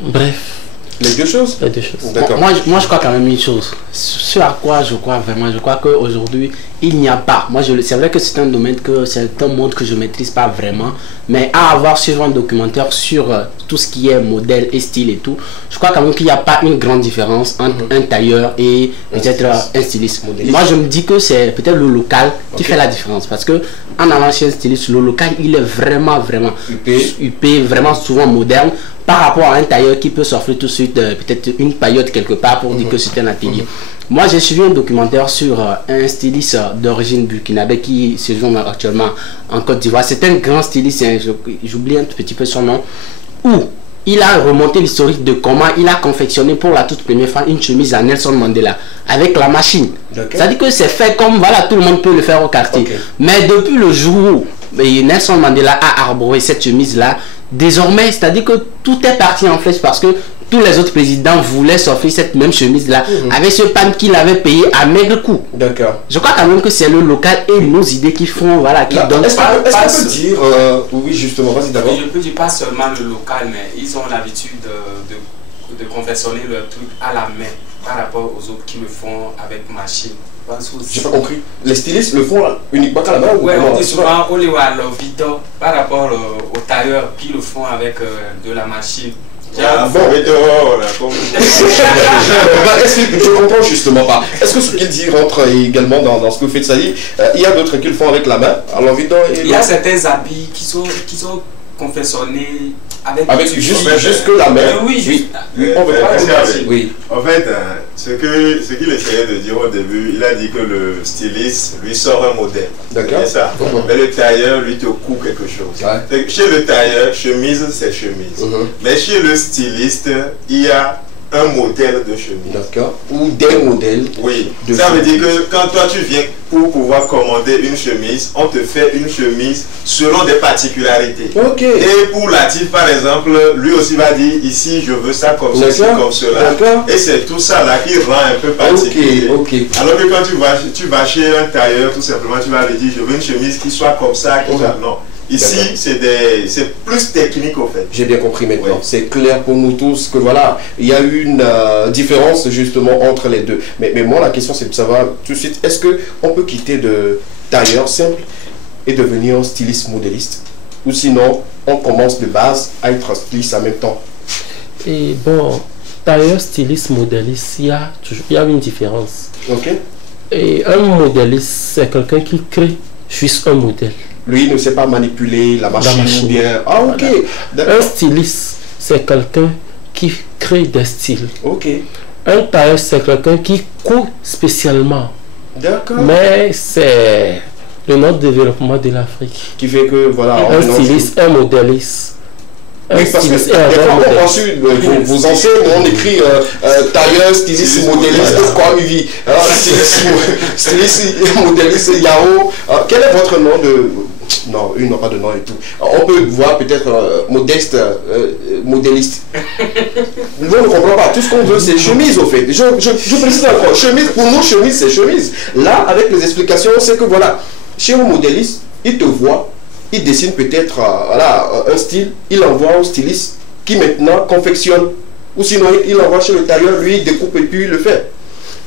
bref. Les Les deux choses? Les deux choses. D'accord. Moi, je crois quand même une chose. Ce à quoi je crois vraiment, je crois qu'aujourd'hui, il n'y a pas. C'est vrai que c'est un domaine c'est un monde que je ne maîtrise pas vraiment. Mais à avoir ce genre de documentaire sur tout ce qui est modèle et style et tout, je crois quand même qu'il n'y a pas une grande différence entre un tailleur et peut-être un styliste. Moi, je me dis que c'est peut-être le local qui fait la différence. Parce que en allant chez un styliste, le local, il est vraiment huppé, vraiment souvent moderne, par rapport à un tailleur qui peut s'offrir tout de suite peut-être une paillote quelque part pour dire que c'est un atelier. Moi, j'ai suivi un documentaire sur un styliste d'origine burkinabé qui séjourne actuellement en Côte d'Ivoire. C'est un grand styliste, hein, j'oublie un petit peu son nom, où il a remonté l'historique de comment il a confectionné pour la toute première fois une chemise à Nelson Mandela avec la machine. Ça dit que c'est fait comme voilà, tout le monde peut le faire au quartier. Mais depuis le jour où Nelson Mandela a arboré cette chemise-là, désormais, c'est-à-dire que tout est parti en flèche parce que tous les autres présidents voulaient s'offrir cette même chemise-là avec ce pan qu'il avait payé à maigre coût. D'accord. Je crois quand même que c'est le local et nos idées qui font, voilà, qui donnent. Est-ce qu'on peut dire, oui justement, vas-y d'abord. Je peux dire pas seulement le local, mais ils ont l'habitude de confectionner leur truc à la main par rapport aux autres qui le font avec machine. J'ai pas compris. Les stylistes le font uniquement à la main? Oui, on dit souvent au Vito par rapport aux tailleurs qui le font avec de la machine. Ah, bon. Je comprends justement pas. Est-ce que ce qu'il dit rentre également dans ce que vous faites, ça dit il y a d'autres qui le font avec la main? Alors, il y a certains habits qui sont confectionnés avec juste la main. Oui. On veut pas oui. En fait, ce qu'il essayait de dire au début, il a dit que le styliste lui sort un modèle. D'accord. C'est ça. Mais le tailleur lui te coud quelque chose. Ouais. Chez le tailleur, chemise c'est chemise. Mais chez le styliste, il y a un modèle de chemise. D'accord. Ou des modèles. Oui. Ça veut dire que quand toi tu viens pour pouvoir commander une chemise, on te fait une chemise selon des particularités. Ok. Et pour Latif par exemple, lui aussi va dire ici je veux ça comme ceci, comme cela. Et c'est tout ça là qui rend un peu particulier. Alors que quand tu vas chez un tailleur, tout simplement tu vas lui dire je veux une chemise qui soit comme ça, qui soit non. Ici, c'est plus technique au fait. J'ai bien compris maintenant. Oui. C'est clair pour nous tous que voilà, il y a une différence justement entre les deux. Mais moi, la question c'est de savoir tout de suite, est-ce qu'on peut quitter de tailleur simple et devenir styliste modéliste? Ou sinon, on commence de base à être styliste en même temps? Et bon, tailleur, styliste, modéliste, il y a une différence. Ok. Et un modéliste, c'est quelqu'un qui crée juste un modèle. Lui ne sait pas manipuler la machine. Bien. Ah, ok. Voilà. Un styliste, c'est quelqu'un qui crée des styles. Ok. Un tailleur, c'est quelqu'un qui coud spécialement. D'accord. Mais c'est le mode de développement de l'Afrique. Qui fait que, voilà. Un styliste, un modéliste. Oui, parce que des fois, vos anciens, on écrit tailleur, styliste, modéliste, quoi, Mivi. Styliste, modéliste, Yao. Quel est votre nom de... Non, ils n'ont pas de nom et tout. On peut voir peut-être modeste, modéliste. Nous, on ne comprend pas. Tout ce qu'on veut, c'est chemise, au fait. Je précise encore. Chemise, pour nous, chemise, c'est chemise. Là, avec les explications, c'est que voilà, chez un modéliste, il te voit, il dessine peut-être voilà, un style, il envoie au styliste qui maintenant confectionne. Ou sinon, il envoie chez le tailleur, lui, il découpe et puis il le fait.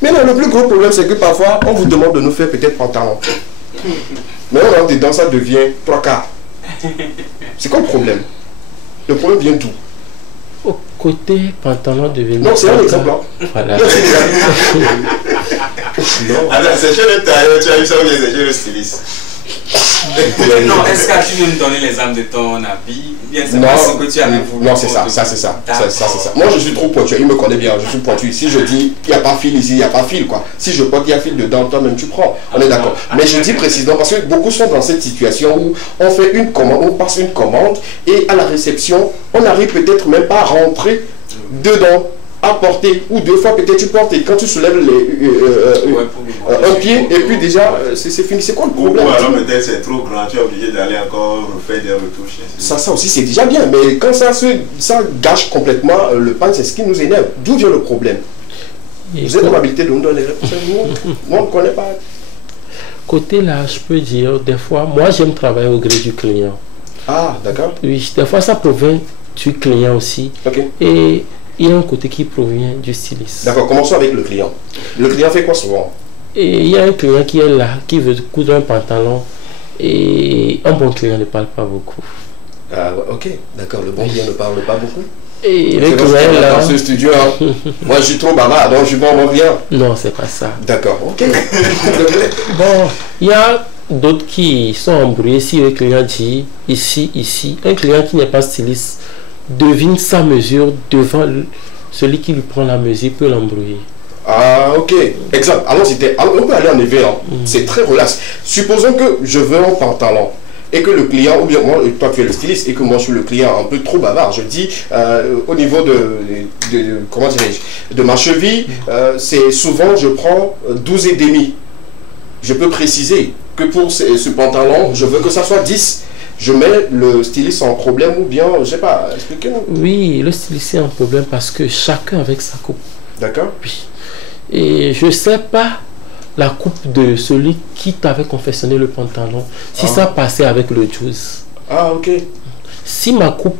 Mais non, le plus gros problème, c'est que parfois, on vous demande de nous faire peut-être pantalon. Mais on rentre dedans, ça devient 3 quarts. C'est quoi le problème? Le problème vient d'où? Au côté pantalon devient... Non, c'est un exemple. Voilà. C'est chez le tailleur, tu as eu ça ou c'est chez le styliste? Non, est-ce que tu veux me donner les âmes de ton habit? Bien, c'est pas ce que tu avais voulu. Non, c'est ça, c'est ça. Moi, je suis trop pointu, il me connaît bien, je suis pointu. Si je dis, il n'y a pas fil ici, il n'y a pas fil, quoi. Si je porte, il y a fil dedans, toi-même, tu prends. On est d'accord. Mais je dis précisément, parce que beaucoup sont dans cette situation où on fait une commande, on passe une commande, et à la réception, on n'arrive peut-être même pas à rentrer dedans. À porter, ou 2 fois peut-être tu portes et quand tu soulèves un pied et puis déjà c'est fini. C'est quoi le problème? Ou alors peut-être c'est trop grand, tu es obligé d'aller encore refaire des retouches. Ça aussi c'est déjà bien, mais quand ça gâche complètement le pan, c'est ce qui nous énerve. D'où vient le problème? Vous êtes en habilité de nous donner les réponses. Moi on ne connaît pas. Côté là, je peux dire, des fois, moi j'aime travailler au gré du client. Ah, d'accord. Oui, des fois ça provient du client aussi. Ok. Et il y a un côté qui provient du styliste. D'accord, commençons avec le client. Le client fait quoi souvent? Et il y a un client qui est là, qui veut coudre un pantalon, et un bon client ne parle pas beaucoup. Ah, ok, d'accord, le bon client ne parle pas beaucoup. Et le client là, dans ce studio, hein. Moi je suis trop bavard, donc je suis bon rien. Non, c'est pas ça. D'accord, ok. Bon, il y a d'autres qui sont embrouillés. Si le client dit ici, ici, un client qui n'est pas styliste devine sa mesure devant celui qui lui prend la mesure, peut l'embrouiller. Ah, ok. Exemple. Alors, on peut aller en éveil. Hein. C'est très relax. Supposons que je veux un pantalon et que le client, ou bien moi, toi tu es le styliste et que moi je suis le client un peu trop bavard. Je dis au niveau comment dirais-je, de ma cheville, c'est souvent je prends 12 et demi. Je peux préciser que pour ce pantalon, je veux que ça soit 10. Je mets le styliste en problème ou bien, je sais pas, expliquez-nous. Oui, le styliste est en problème parce que chacun avec sa coupe. D'accord. Oui. Et je sais pas la coupe de celui qui t'avait confectionné le pantalon, si ça passait avec le juice. Ah, ok. Si ma coupe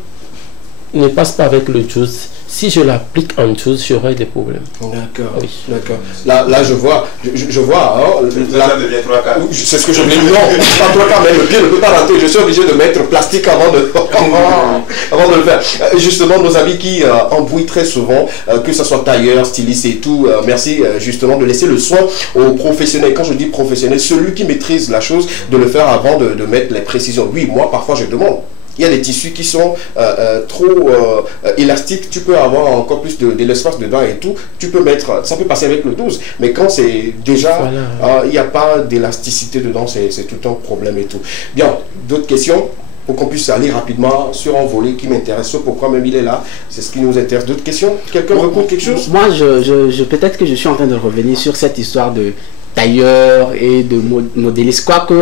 ne passe pas avec le juice, si je l'applique en juice, j'aurai des problèmes. D'accord. Oui. D'accord. Là, je vois. Je vois. Hein, c'est ce que je voulais dire. Non, pas 3 quarts, mais le pied ne peut pas rentrer. Je suis obligé de mettre plastique avant de le faire. Justement, nos amis qui embrouillent très souvent, que ce soit tailleur, styliste et tout, merci justement de laisser le soin aux professionnels. Quand je dis professionnel, celui qui maîtrise la chose, de le faire avant de mettre les précisions. Oui, moi, parfois, je demande. Il y a des tissus qui sont trop élastiques, tu peux avoir encore plus de l'espace dedans et tout. Tu peux mettre, ça peut passer avec le 12, mais quand c'est déjà, il n'y a pas d'élasticité dedans, c'est tout un problème et tout. Bien, d'autres questions pour qu'on puisse aller rapidement sur un volet qui m'intéresse, pourquoi même il est là, c'est ce qui nous intéresse. D'autres questions? Quelqu'un raconte quelque chose? Moi, peut-être que je suis en train de revenir sur cette histoire de tailleur et de modéliste, quoique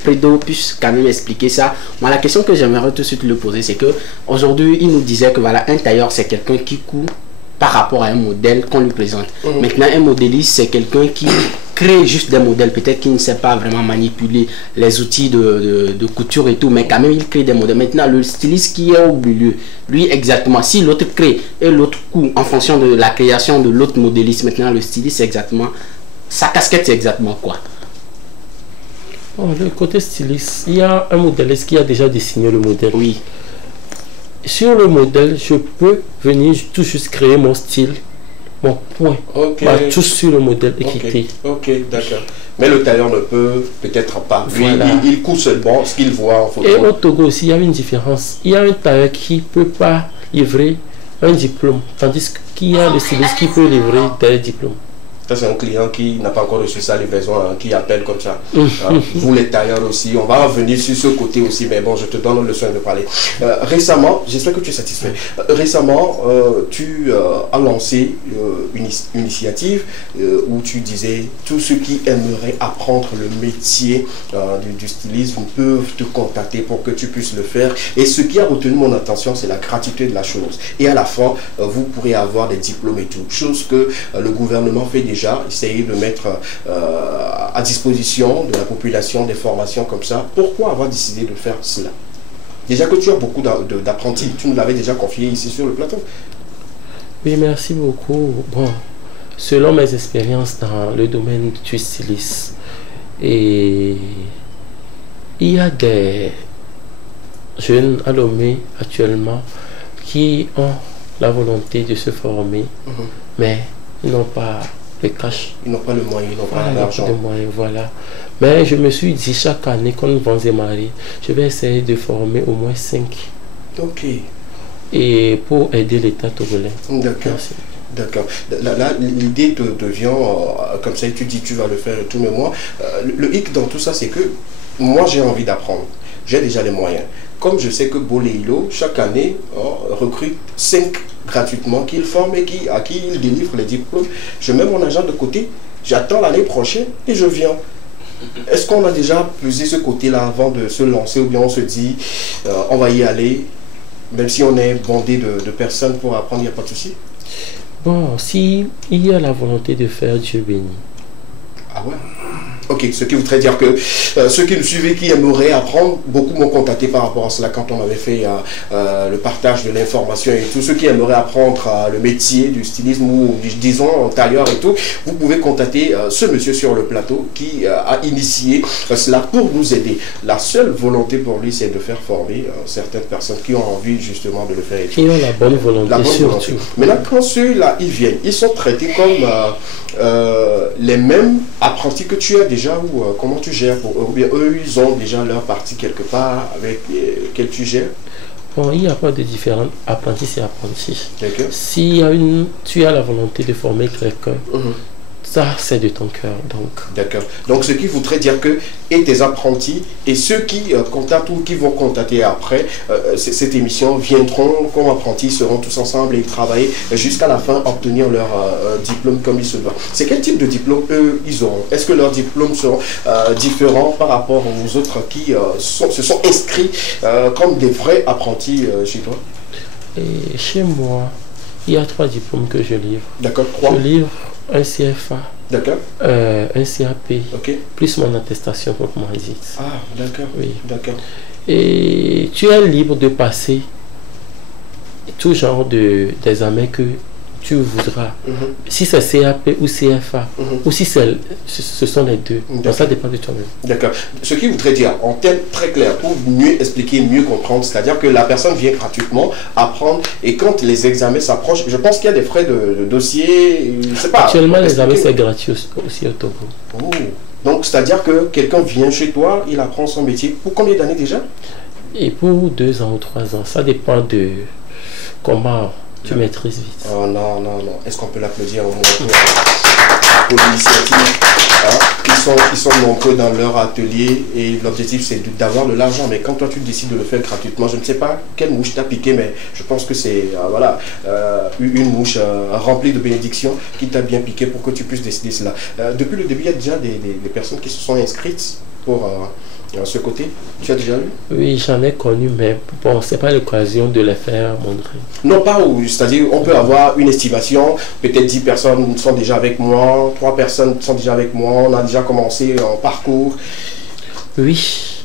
Fredo puisse quand même expliquer ça. Moi, la question que j'aimerais tout de suite lui poser, c'est que aujourd'hui il nous disait que voilà, un tailleur c'est quelqu'un qui coud par rapport à un modèle qu'on lui présente. Maintenant, un modéliste c'est quelqu'un qui crée juste des modèles, peut-être qu'il ne sait pas vraiment manipuler les outils de couture et tout, mais quand même il crée des modèles. Maintenant, le styliste qui est au milieu, lui exactement, si l'autre crée et l'autre coud en fonction de la création de l'autre modéliste, maintenant le styliste c'est exactement sa casquette, c'est exactement quoi? Bon, le côté styliste, il y a un modéliste qui a déjà dessiné le modèle. Oui. Sur le modèle, je peux venir tout juste créer mon style, mon point. Ok. Tout sur le modèle équité. Ok, d'accord. Mais le tailleur ne peut peut-être pas. Voilà. Il coud seulement ce qu'il voit en photo. Et au Togo aussi, il y a une différence. Il y a un tailleur qui ne peut pas livrer un diplôme, tandis qu'il y a le styliste qui peut livrer des diplômes. Ça, c'est un client qui n'a pas encore reçu sa livraison, hein, qui appelle comme ça. Vous, les tailleurs aussi, on va revenir sur ce côté aussi, mais bon, je te donne le soin de parler. Récemment, j'espère que tu es satisfait. Récemment, tu as lancé une initiative où tu disais tous ceux qui aimeraient apprendre le métier du stylisme peuvent te contacter pour que tu puisses le faire. Et ce qui a retenu mon attention, c'est la gratuité de la chose. Et à la fin, vous pourrez avoir des diplômes et tout. Chose que le gouvernement fait déjà, essayer de mettre à disposition de la population des formations comme ça. Pourquoi avoir décidé de faire cela? Déjà que tu as beaucoup d'apprentis, tu nous l'avais déjà confié ici sur le plateau. Oui, merci beaucoup. Bon, selon mes expériences dans le domaine du stylisme, et il y a des jeunes à Lomé actuellement qui ont la volonté de se former, mais ils n'ont pas le cash. Ils n'ont pas le moyen, ils n'ont pas l'argent. Voilà. Mais je me suis dit, chaque année, quand nous vont démarrer, je vais essayer de former au moins 5. Ok. Et pour aider l'État togolais. D'accord. D'accord. Là, l'idée te vient comme ça et tu dis tu vas le faire et tout, mais moi, le hic dans tout ça, c'est que moi j'ai envie d'apprendre. J'ai déjà les moyens. Comme je sais que Boléilo, chaque année, recrute 5 gratuitement qu'il forme et à qui il délivre les diplômes, je mets mon argent de côté, j'attends l'année prochaine et je viens. Est-ce qu'on a déjà pesé ce côté-là avant de se lancer ou bien on se dit on va y aller, même si on est bondé de personnes pour apprendre, il n'y a pas de souci? Bon, si il y a la volonté de faire, Dieu bénit. Ah ouais? Ok, ce qui voudrait dire que ceux qui nous suivaient, qui aimeraient apprendre, beaucoup m'ont contacté par rapport à cela quand on avait fait le partage de l'information et tout. Ceux qui aimeraient apprendre le métier du stylisme ou disons tailleur et tout, vous pouvez contacter ce monsieur sur le plateau qui a initié cela pour nous aider. La seule volonté pour lui, c'est de faire former certaines personnes qui ont envie justement de le faire. Qui ont la bonne volonté. La bonne volonté. Maintenant, quand ceux-là, ils viennent, ils sont traités comme les mêmes apprentis que tu as déjà ou comment tu gères pour eux? Ou bien eux, ils ont déjà leur partie quelque part avec quel tu gères? Bon, il n'y a pas de différents apprentis et apprentis. Si tu as la volonté de former quelqu'un, ça c'est de ton cœur. D'accord. Donc ce qui voudrait dire que et tes apprentis et ceux qui contactent ou qui vont contacter après cette émission viendront comme apprentis, seront tous ensemble et travailler jusqu'à la fin, obtenir leur diplôme comme il se doit. C'est quel type de diplôme eux ils auront? Est-ce que leurs diplômes seront différents par rapport aux autres qui se sont inscrits comme des vrais apprentis chez toi? Et chez moi, il y a 3 diplômes que je livre. D'accord, 3. Je livre un CFA, d'accord, un CAP, okay, plus mon attestation pour moi dit. Ah, d'accord, oui, d'accord. Et tu es libre de passer tout genre d'examen que tu voudras. Si c'est CAP ou CFA, ou si ce sont les deux. Donc ça dépend de toi-même. D'accord. Ce qui voudrait dire, en termes très clairs, pour mieux expliquer, mieux comprendre, c'est-à-dire que la personne vient gratuitement apprendre et quand les examens s'approchent, je pense qu'il y a des frais de dossier, je sais pas. Actuellement, les examens, c'est gratuit aussi au Togo. Oh. Donc, c'est-à-dire que quelqu'un vient chez toi, il apprend son métier. Pour combien d'années déjà? Et pour 2 ans ou 3 ans. Ça dépend de comment tu maîtrises vite. Oh non, non, non. Est-ce qu'on peut l'applaudir au moins pour l'initiative? Ils sont nombreux dans leur atelier et l'objectif c'est d'avoir de l'argent. Mais quand toi tu décides de le faire gratuitement, je ne sais pas quelle mouche t'a piqué, mais je pense que c'est voilà, une mouche remplie de bénédictions qui t'a bien piqué pour que tu puisses décider cela. Depuis le début, il y a déjà des personnes qui se sont inscrites pour ce côté. Tu as déjà vu? Oui, j'en ai connu, mais bon, c'est pas l'occasion de les faire montrer. Non, pas où, c'est-à-dire on peut avoir une estimation, peut-être 10 personnes sont déjà avec moi, 3 personnes sont déjà avec moi, on a déjà commencé en parcours. Oui,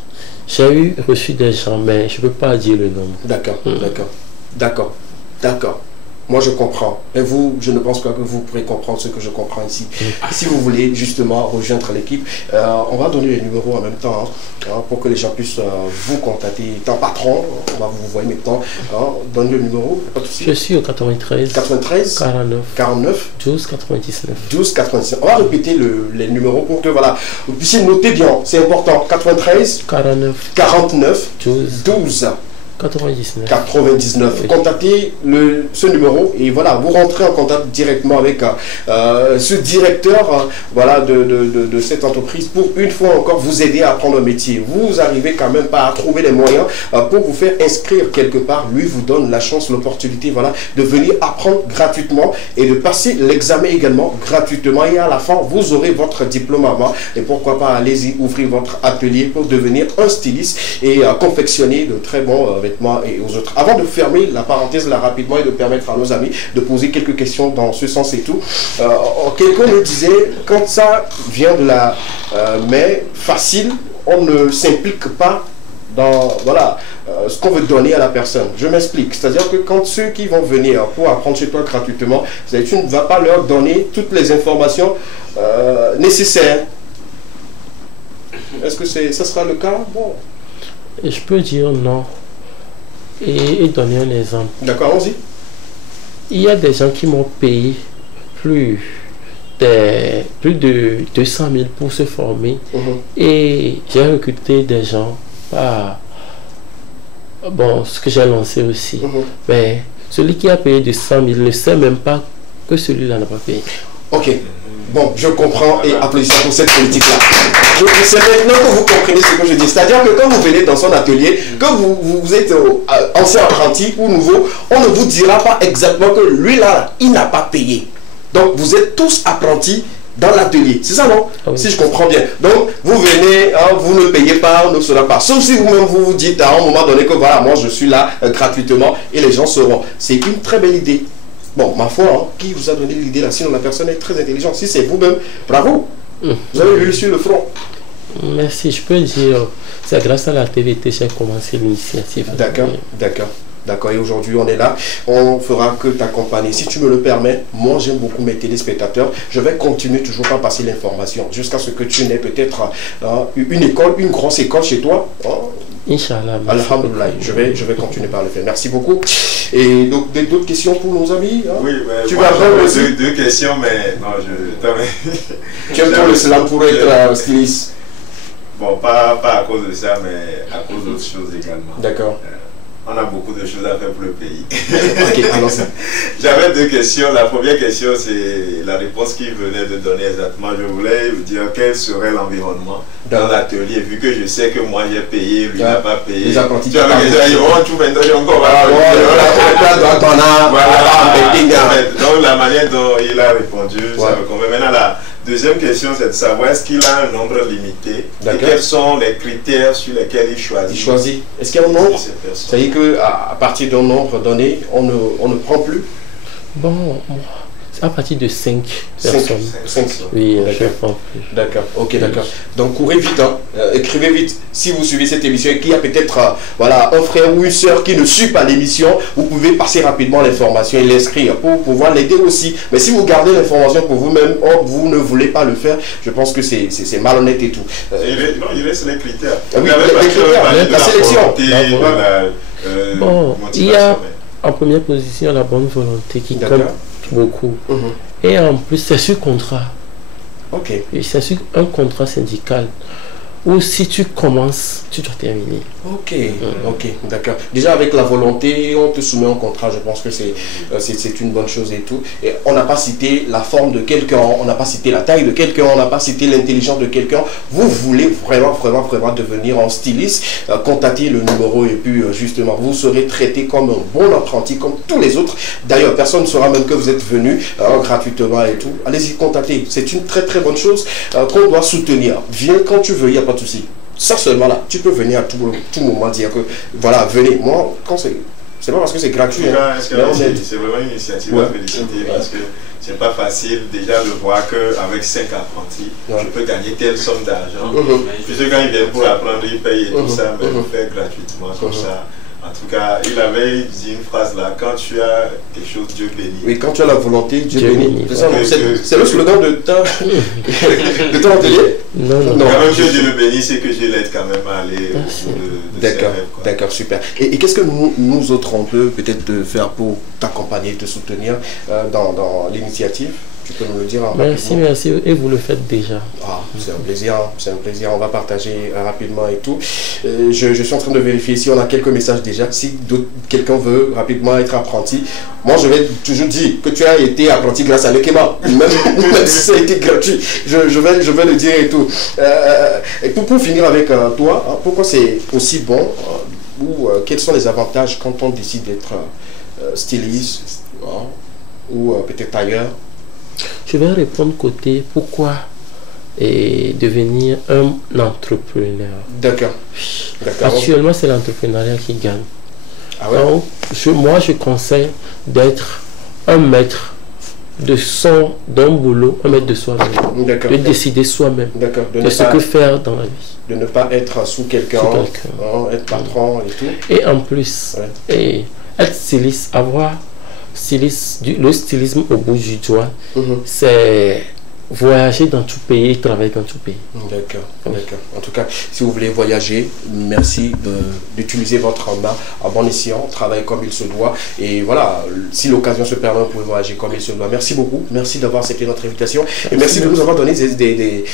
j'ai reçu des gens, mais je ne peux pas dire le nom. D'accord, d'accord, d'accord, d'accord. Moi, je comprends. Et vous, je ne pense pas que vous pourrez comprendre ce que je comprends ici. Si vous voulez justement rejoindre l'équipe, on va donner les numéros en même temps pour que les gens puissent vous contacter. Étant patron, on va vous voir maintenant. Donne le numéro. Pas de souci. Je suis au 93. 93. 49. 49. 12 99. 12 99. On va répéter les numéros pour que voilà, vous puissiez noter bien. C'est important. 93. 49. 49. 12. 99. 99. Oui. Contactez ce numéro et voilà, vous rentrez en contact directement avec ce directeur voilà, de cette entreprise pour une fois encore vous aider à apprendre le métier. Vous arrivez quand même pas à trouver les moyens pour vous faire inscrire quelque part. Lui vous donne la chance, l'opportunité voilà, de venir apprendre gratuitement et de passer l'examen également gratuitement et à la fin vous aurez votre diplôme à main et pourquoi pas allez-y ouvrir votre atelier pour devenir un styliste et confectionner de très bons et aux autres. Avant de fermer la parenthèse là rapidement et de permettre à nos amis de poser quelques questions dans ce sens et tout, quelqu'un me disait quand ça vient de la mais facile, on ne s'implique pas dans voilà, ce qu'on veut donner à la personne. Je m'explique. C'est-à-dire que quand ceux qui vont venir pour apprendre chez toi gratuitement, tu ne vas pas leur donner toutes les informations nécessaires. Est-ce que ça sera le cas? Bon. Et je peux dire non. Et donner un exemple. D'accord, allons-y. Il y a des gens qui m'ont payé plus de 200 000 pour se former. Et j'ai recruté des gens par bon, ce que j'ai lancé aussi. Mais celui qui a payé 200 000 ne sait même pas que celui-là n'a pas payé. Ok. Bon, je comprends et applaudissez pour cette politique-là. C'est maintenant que vous comprenez ce que je dis. C'est-à-dire que quand vous venez dans son atelier, que vous êtes ancien apprenti ou nouveau, on ne vous dira pas exactement que lui-là, il n'a pas payé. Donc, vous êtes tous apprentis dans l'atelier. C'est ça, non? Oui. Si je comprends bien. Donc, vous venez, vous ne payez pas, on ne sera pas. Sauf si vous-même, vous vous dites à un moment donné que voilà, moi, je suis là gratuitement et les gens seront. C'est une très belle idée. Bon, ma foi, qui vous a donné l'idée là? Sinon, la personne est très intelligente. Si c'est vous-même, bravo. Vous avez réussi le front. Merci, je peux dire, c'est grâce à la TVT que j'ai commencé l'initiative. D'accord, d'accord. D'accord, et aujourd'hui on est là, on fera que t'accompagner. Si tu me le permets, moi j'aime beaucoup mes téléspectateurs, je vais continuer toujours à passer l'information jusqu'à ce que tu n'aies peut-être une école, une grosse école chez toi. Inch'Allah. Alhamdoulilah, je vais continuer par le faire. Merci beaucoup. Et donc d'autres questions pour nos amis Oui, tu vas avoir deux questions, mais non, tu aimes trop le slam pour être styliste? Bon, pas à cause de ça, mais à cause d'autres choses également. D'accord. On a beaucoup de choses à faire pour le pays. Ok, alors ça. J'avais deux questions. La première question, c'est la réponse qu'il venait de donner exactement. Je voulais vous dire quel serait l'environnement dans l'atelier, vu que je sais que moi j'ai payé, lui n'a pas payé. Les apprentis. Tu avais encore. Donc la manière dont il a répondu, ça me convainc. Maintenant, la deuxième question, c'est de savoir est-ce qu'il a un nombre limité et quels sont les critères sur lesquels il choisit. Est-ce qu'il y a un nombre? C'est-à-dire qu'à partir d'un nombre donné, on ne prend plus? Bon, c'est à partir de 5 personnes. 5. Oui, je prends plus. D'accord, ok, d'accord. Donc courez vite, écrivez vite. Si vous suivez cette émission et qu'il y a peut-être voilà, un frère ou une soeur qui ne suit pas l'émission, vous pouvez passer rapidement l'information et l'inscrire pour pouvoir l'aider aussi. Mais si vous gardez l'information pour vous-même, vous ne voulez pas le faire, je pense que c'est malhonnête et tout. Non, il reste les critères. Oui, les critères, la sélection. Bon, il y a en première position la bonne volonté qui compte beaucoup. Et en plus, c'est sur contrat. Ok. C'est sur un contrat syndical où si tu commences, tu dois terminer. Ok, ok, d'accord. Déjà avec la volonté, on te soumet un contrat, je pense que c'est une bonne chose et tout. Et on n'a pas cité la forme de quelqu'un, on n'a pas cité la taille de quelqu'un, on n'a pas cité l'intelligence de quelqu'un. Vous voulez vraiment devenir un styliste, contactez le numéro et puis justement, vous serez traité comme un bon apprenti, comme tous les autres. D'ailleurs, personne ne saura même que vous êtes venu gratuitement et tout. Allez-y, contactez. C'est une très bonne chose qu'on doit soutenir. Viens quand tu veux, il n'y a pas de souci. Ça seulement là, tu peux venir à tout moment dire que voilà, venez. Moi, quand c'est pas parce que c'est gratuit. C'est vraiment une initiative à féliciter parce que c'est pas facile déjà de voir qu'avec 5 apprentis, je peux gagner telle somme d'argent. Puisque quand ils viennent pour apprendre, ils payent et tout ça, mais le faire gratuitement comme ça. En tout cas, il avait dit une phrase là, quand tu as quelque chose, Dieu bénit. Oui, quand tu as la volonté, Dieu bénit. C'est le slogan de ton atelier? Non. Quand même Dieu le bénit, c'est que je l'aide quand même à aller au bout de D'accord, super. Et qu'est-ce que nous autres, on peut peut-être faire pour t'accompagner, te soutenir dans l'initiative? Tu peux nous le dire rapidement. Merci. Et vous le faites déjà. C'est un plaisir. On va partager rapidement et tout. Je suis en train de vérifier si on a quelques messages déjà. Si quelqu'un veut rapidement être apprenti, moi je vais toujours dire que tu as été apprenti grâce à l'Ekema. Même si ça a été gratuit, je vais le dire et tout. Et pour finir avec toi, pourquoi c'est aussi bon ou quels sont les avantages quand on décide d'être styliste ou peut-être ailleurs? Je vais répondre côté pourquoi devenir un entrepreneur. D'accord. Actuellement, c'est l'entrepreneuriat qui gagne. Donc, moi, je conseille d'être un maître d'un boulot, un maître de soi-même. De décider soi-même de ce que faire dans la vie. De ne pas être sous quelqu'un, être patron et tout. Et en plus, être styliste, le stylisme au bout du doigt, c'est voyager dans tout pays et travailler dans tout pays. D'accord. En tout cas, si vous voulez voyager, merci d'utiliser votre main à bon escient, travailler comme il se doit. Et voilà, si l'occasion se permet, vous pouvez voyager comme il se doit. Merci beaucoup. Merci d'avoir accepté notre invitation. Et merci de nous avoir donné des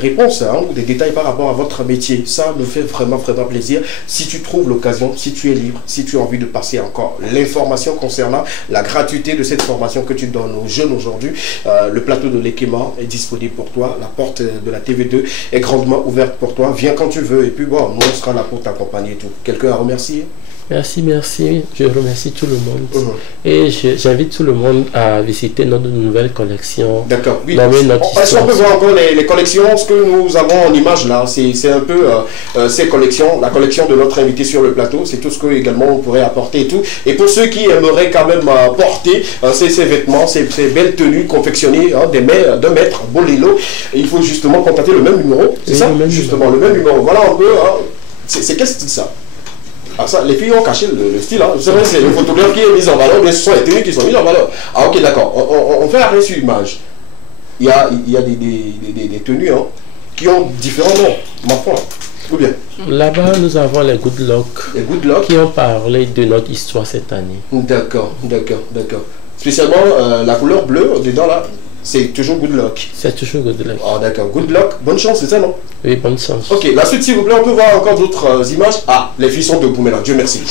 réponses, des détails par rapport à votre métier. Ça me fait vraiment plaisir. Si tu trouves l'occasion, si tu es libre, si tu as envie de passer encore l'information concernant la gratuité de cette formation que tu donnes aux jeunes aujourd'hui, le plateau de l'Ekema est disponible pour toi. La porte de la TV2 est grandement ouverte pour toi. Viens quand tu veux et puis bon, nous on sera là pour t'accompagner et tout. Quelqu'un à remercier? Merci, merci. Je remercie tout le monde. Et j'invite tout le monde à visiter notre nouvelle collection. D'accord, oui. Est-ce qu'on peut voir encore les collections? Ce que nous avons en image là, c'est un peu ces collections, la collection de notre invité sur le plateau. C'est tout ce que également on pourrait apporter et tout. Et pour ceux qui aimeraient quand même porter ces vêtements, ces belles tenues confectionnées d'un maître Bolelo, il faut justement contacter le même numéro. C'est ça? Justement, le même numéro. Voilà un peu. C'est quel style ça? Ah, ça, les filles ont caché le style, hein. C'est vrai, c'est le photographe qui est mis en valeur, mais ce sont les tenues qui sont mises en valeur. Ah, ok, d'accord. On fait arrêt sur image. Il y a des tenues qui ont différents noms, ma foi. Ou bien? Là-bas, nous avons les Good Luck. Les Good Luck qui ont parlé de notre histoire cette année. D'accord. Spécialement la couleur bleue dedans là. C'est toujours Good Luck. C'est toujours Good Luck. Ah d'accord, Good Luck, bonne chance, c'est ça non? Oui, bonne chance. Ok, la suite s'il vous plaît, on peut voir encore d'autres images. Ah, les filles sont debout maintenant, Dieu merci.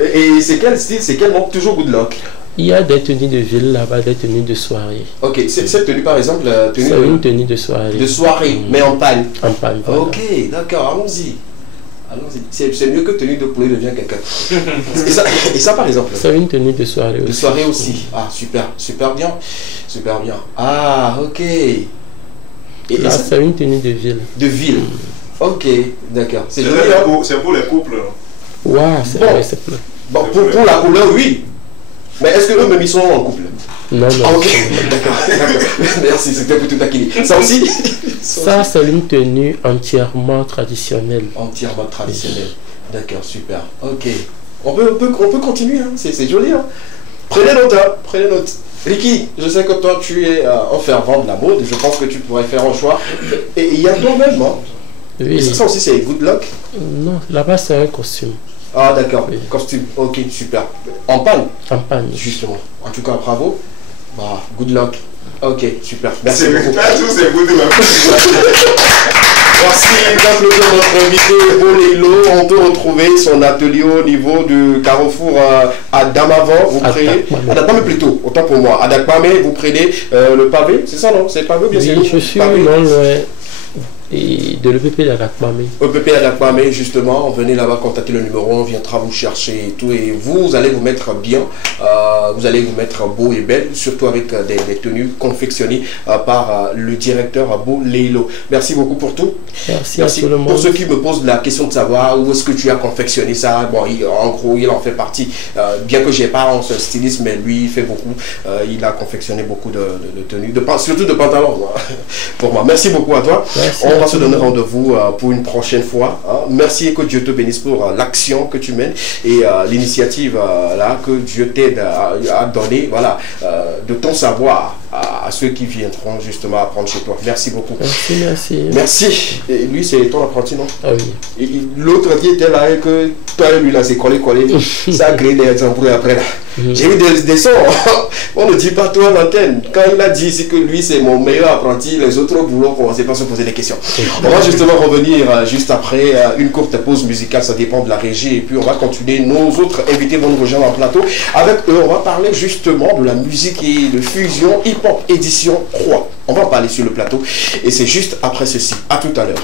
Et c'est quel style, c'est quel nom? Toujours Good Luck? Il y a des tenues de ville là-bas, des tenues de soirée. Ok, cette tenue par exemple, c'est une tenue de soirée. De soirée, mais en panne. En panne, voilà. Ok, d'accord, allons-y. C'est mieux que tenue de poulet devient quelqu'un. et ça par exemple? C'est une tenue de soirée aussi. De soirée aussi. Ah super bien. Ah ok. Et là c'est une tenue de ville. De ville. Ok, d'accord. C'est pour les couples. Ouais, c'est bon. vrai, c'est bon, pour la couleur oui. Mais est-ce que eux-mêmes ils sont en couple? Non. Ah, ok, d'accord. Merci, c'était pour tout taquiner. Ça aussi? Ça, c'est une tenue entièrement traditionnelle. Entièrement traditionnelle. D'accord, super. Ok. On peut continuer, hein. C'est joli. Hein. Prenez note. Ricky, je sais que toi, tu es un fervent de la mode. Je pense que tu pourrais faire un choix. Et il y a toi-même, hein. Oui. Et ça aussi, c'est Good Luck? Non, là-bas, c'est un costume. Ah, d'accord. Oui. Costume. Ok, super. En panne? En panne. Justement. En tout cas, bravo. Bah, Good Luck. Ok, super. Merci beaucoup. C'est Good Luck. Merci d'applaudir notre invité Bolelo. On peut retrouver son atelier au niveau du carrefour à Damavand. Vous prenez Adakpame plutôt, autant pour moi. Adakpame, vous prenez le pavé, c'est ça non? C'est pavé bien sûr? Oui, je suis non loin de l'EPP d'Adakpame. EPP d'Adakpame, justement, venez là-bas contacter le numéro, on viendra vous chercher et tout. Et vous allez vous mettre bien, vous allez vous mettre beau et belle, surtout avec des tenues confectionnées par le directeur Bolelo. Merci beaucoup pour tout. Merci à tout le monde. Pour ceux qui me posent la question de savoir où est-ce que tu as confectionné ça, bon, en gros, il en fait partie. Bien que je n'ai pas ce stylisme, mais lui, il fait beaucoup. Il a confectionné beaucoup de tenues, surtout de pantalons, pour moi. Merci beaucoup à toi. Merci. On va se donner rendez-vous pour une prochaine fois. Merci et que Dieu te bénisse pour l'action que tu mènes et l'initiative là que Dieu t'aide à donner, voilà, de ton savoir à ceux qui viendront justement apprendre chez toi. Merci beaucoup. Merci. Et lui, c'est ton apprenti, non? Ah oui. L'autre qui était là et que toi et lui, là, c'est collé. Ça a créé des exemples après là. J'ai eu des sons. On ne dit pas toi l'antenne. Quand il a dit ici que lui, c'est mon meilleur apprenti, les autres boulots, on ne sait pas se poser des questions. On va justement revenir juste après une courte pause musicale, ça dépend de la régie. Et puis on va continuer. Nos autres invités vont nous rejoindre en plateau. Avec eux, on va parler justement de la musique et de fusion hip-hop édition 3. On va en parler sur le plateau. Et c'est juste après ceci. À tout à l'heure.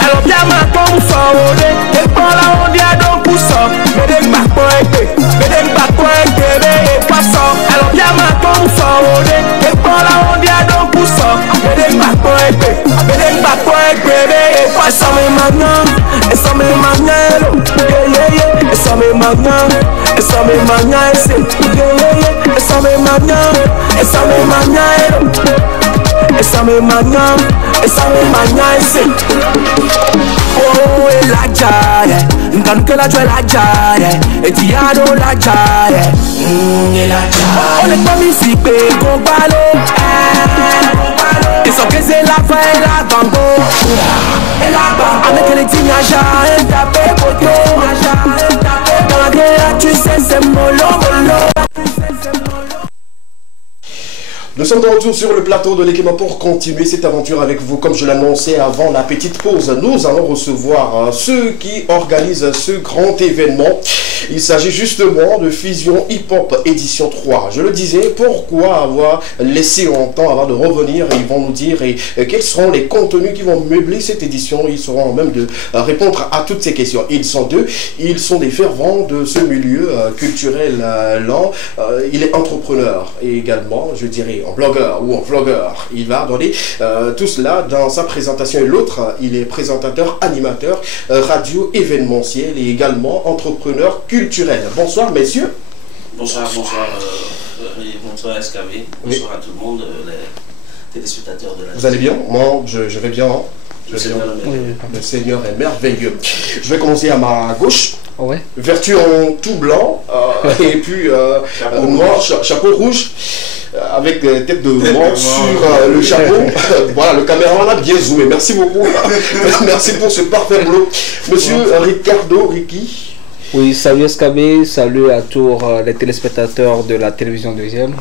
Alors bien ma comme ça, et pour la on dit à donc pour ça, mais d'un bac et pas ça. Alors bien ma comme ça, et pour la on dit à donc pour ça, mais d'un bac et pas ça. Mais maintenant, et ça me maintenant, et ça me maintenant, et ça me maintenant, et ça me maintenant, et ça me maintenant, et ça me maintenant, et sangu manyaise. Oh, la jaya, nkanke la joie la jaya, etiado la jaya, la jaya. On est pas ici, go balo, et so que c'est la fin et la bango, et la bango. Avec les tignaja, et tape poto, dans la guerre, tu sais c'est mollo, mollo. Nous sommes de retour sur le plateau de l'Ekema pour continuer cette aventure avec vous. Comme je l'annonçais avant la petite pause, nous allons recevoir ceux qui organisent ce grand événement. Il s'agit justement de Fusion Hip Hop édition 3. Je le disais, pourquoi avoir laissé longtemps avant de revenir? Ils vont nous dire quels seront les contenus qui vont meubler cette édition. Ils seront même de répondre à toutes ces questions. Ils sont deux, ils sont des fervents de ce milieu culturel lent. Il est entrepreneur et également, je dirais, en blogueur ou en vlogueur. Il va donner tout cela dans sa présentation. Et l'autre, il est présentateur, animateur, radio événementiel et également entrepreneur culturel. Bonsoir messieurs. Bonsoir, bonsoir, bonsoir SKV, bonsoir à tout le monde, les téléspectateurs de la... Vous allez bien? Moi, je vais bien. Hein? Le Seigneur est merveilleux. Je vais commencer à ma gauche. Ouais. Vertu en tout blanc et puis noir, chapeau rouge avec des têtes de mort sur le chapeau. Voilà, le caméraman a bien zoomé. Merci beaucoup. Merci pour ce parfait boulot. Monsieur Ricardo Ricky. Oui, salut SKB, salut à tous les téléspectateurs de la télévision deuxième.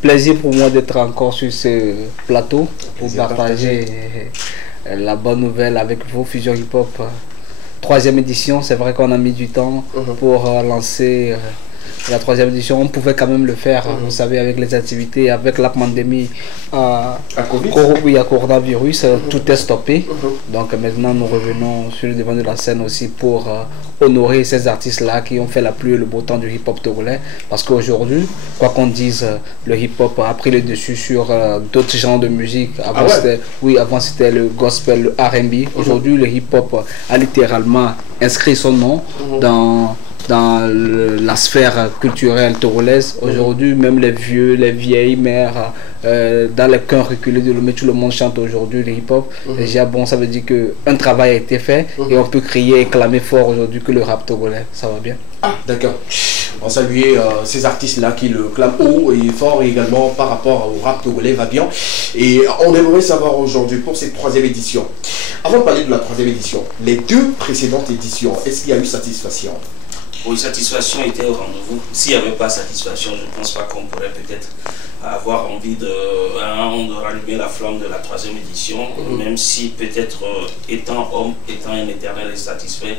Plaisir pour moi d'être encore sur ce plateau pour partager la bonne nouvelle avec vous, Fusion Hip Hop. 3e édition, c'est vrai qu'on a mis du temps pour lancer la 3e édition. On pouvait quand même le faire, vous savez, avec les activités, avec la pandémie à coronavirus, tout est stoppé. Donc maintenant, nous revenons sur le devant de la scène aussi pour honorer ces artistes-là qui ont fait la pluie et le beau temps du hip-hop togolais. Parce qu'aujourd'hui, quoi qu'on dise, le hip-hop a pris le dessus sur d'autres genres de musique. Avant, avant c'était le gospel, le R&B. Aujourd'hui, le hip-hop a littéralement inscrit son nom dans la sphère culturelle togolaise. Aujourd'hui, même les vieux, les vieilles mères, dans les coins reculés de l'Omé, tout le monde chante aujourd'hui le hip-hop. Déjà, bon, ça veut dire qu'un travail a été fait et on peut crier et clamer fort aujourd'hui que le rap togolais, ça va bien. Ah, d'accord. On salue ces artistes-là qui le clament haut et fort et également par rapport au rap togolais va bien. Et on aimerait savoir aujourd'hui pour cette 3e édition. Avant de parler de la 3e édition, les 2 précédentes éditions, est-ce qu'il y a eu satisfaction? Oui, satisfaction était au rendez-vous. S'il n'y avait pas satisfaction, je ne pense pas qu'on pourrait peut-être avoir envie de rallumer la flamme de la 3e édition, même si peut-être étant homme, étant un éternel insatisfait,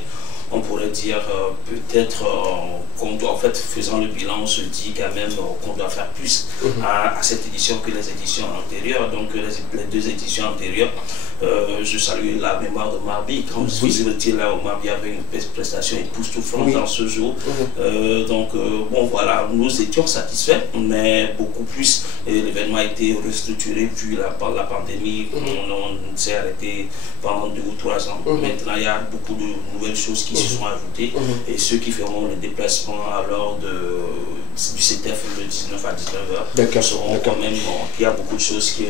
on pourrait dire peut-être qu'on doit, en fait, faisant le bilan, on se dit quand même qu'on doit faire plus à cette édition que les éditions antérieures. Donc les 2 éditions antérieures, je salue la mémoire de Marbi. Quand vous étiez là, Marbi avait une prestation époustouflante dans ce jour. Bon voilà, nous étions satisfaits, mais beaucoup plus. L'événement a été restructuré vu la pandémie. On s'est arrêté pendant 2 ou 3 ans. Maintenant, il y a beaucoup de nouvelles choses qui se sont ajoutées. Et ceux qui feront le déplacement alors du CTF le 19 à 19h sauront quand même qu'il y a beaucoup de choses qui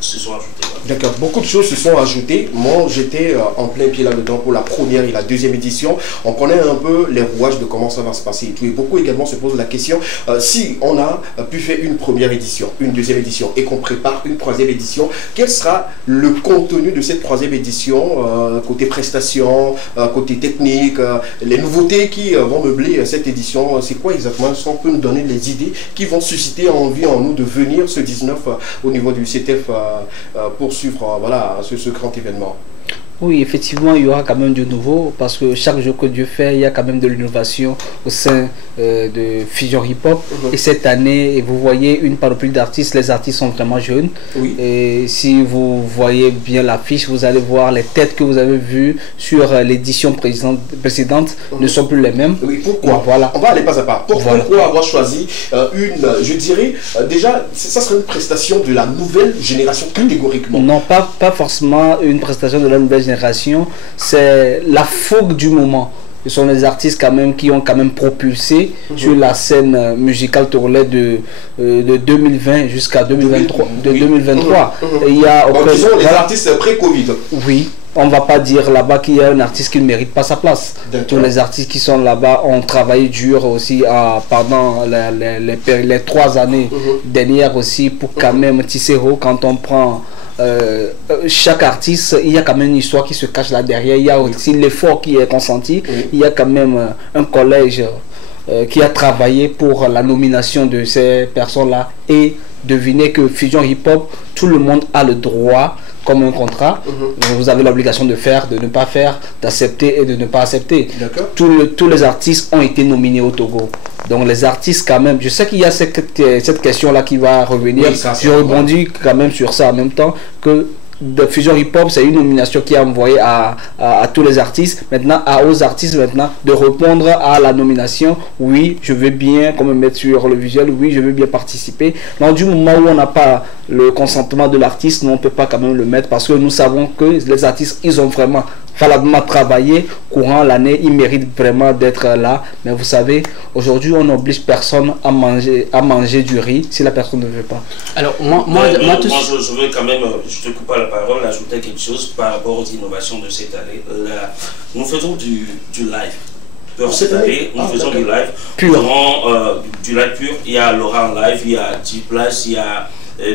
se sont ajoutées. D'accord, beaucoup de choses se sont ajoutées. Moi, j'étais en plein pied là-dedans pour la 1re et la 2e édition. On connaît un peu les rouages de comment ça va se passer et tout. Et beaucoup également se posent la question, si on a pu faire une 1re édition, une 2e édition et qu'on prépare une 3e édition, quel sera le contenu de cette 3e édition, côté prestations, côté technique, les nouveautés qui vont meubler cette édition, c'est quoi exactement? Est-ce qu'on peut nous donner les idées qui vont susciter envie en nous de venir ce 19 au niveau du CTF pour suivre voilà, ce grand événement? Oui, effectivement, il y aura quand même du nouveau parce que chaque jour que Dieu fait, il y a quand même de l'innovation au sein de Fusion Hip Hop. Et cette année, vous voyez une panoplie d'artistes, les artistes sont vraiment jeunes. Et si vous voyez bien l'affiche, vous allez voir les têtes que vous avez vues sur l'édition précédente ne sont plus les mêmes. Oui, pourquoi? Voilà. On va aller pas à pas. Pourquoi avoir choisi je dirais, déjà, ça serait une prestation de la nouvelle génération catégoriquement? Non, pas forcément une prestation de la nouvelle génération, c'est la fougue du moment. Ce sont les artistes quand même qui ont quand même propulsé sur la scène musicale tourlais de 2020 jusqu'à 2023. De 2023. Il y a donc, disons les artistes pré-Covid. Oui. On ne va pas dire là-bas qu'il y a un artiste qui ne mérite pas sa place. Tous les artistes qui sont là-bas ont travaillé dur aussi pendant les 3 années dernières aussi pour quand même tisser haut. Quand on prend chaque artiste, il y a quand même une histoire qui se cache là derrière. Il y a aussi l'effort qui est consenti. Il y a quand même un collège qui a travaillé pour la nomination de ces personnes-là. Et devinez que Fusion Hip Hop, tout le monde a le droit, comme un contrat, vous avez l'obligation de faire, de ne pas faire, d'accepter et de ne pas accepter. Tous les artistes ont été nominés au Togo. Donc les artistes quand même, je sais qu'il y a cette question-là qui va revenir. Oui, je rebondis quand même sur ça en même temps que de Fusion Hip Hop, c'est une nomination qui est envoyée à tous les artistes. Maintenant, aux artistes maintenant de répondre à la nomination. Oui, je veux bien me mettre sur le visuel. Oui, je veux bien participer. Donc, du moment où on n'a pas le consentement de l'artiste, nous, on ne peut pas quand même le mettre parce que nous savons que les artistes, ils ont vraiment valablement travaillé courant l'année. Ils méritent vraiment d'être là. Mais vous savez, aujourd'hui, on n'oblige personne à manger du riz si la personne ne veut pas. Alors, je veux quand même, je te coupe pas la parole, ajouter quelque chose par rapport aux innovations de cette année. Nous faisons du live. Pour cette année, nous faisons du live pur. Du live pur. Il y a Laura en live, il y a G-Place, il y a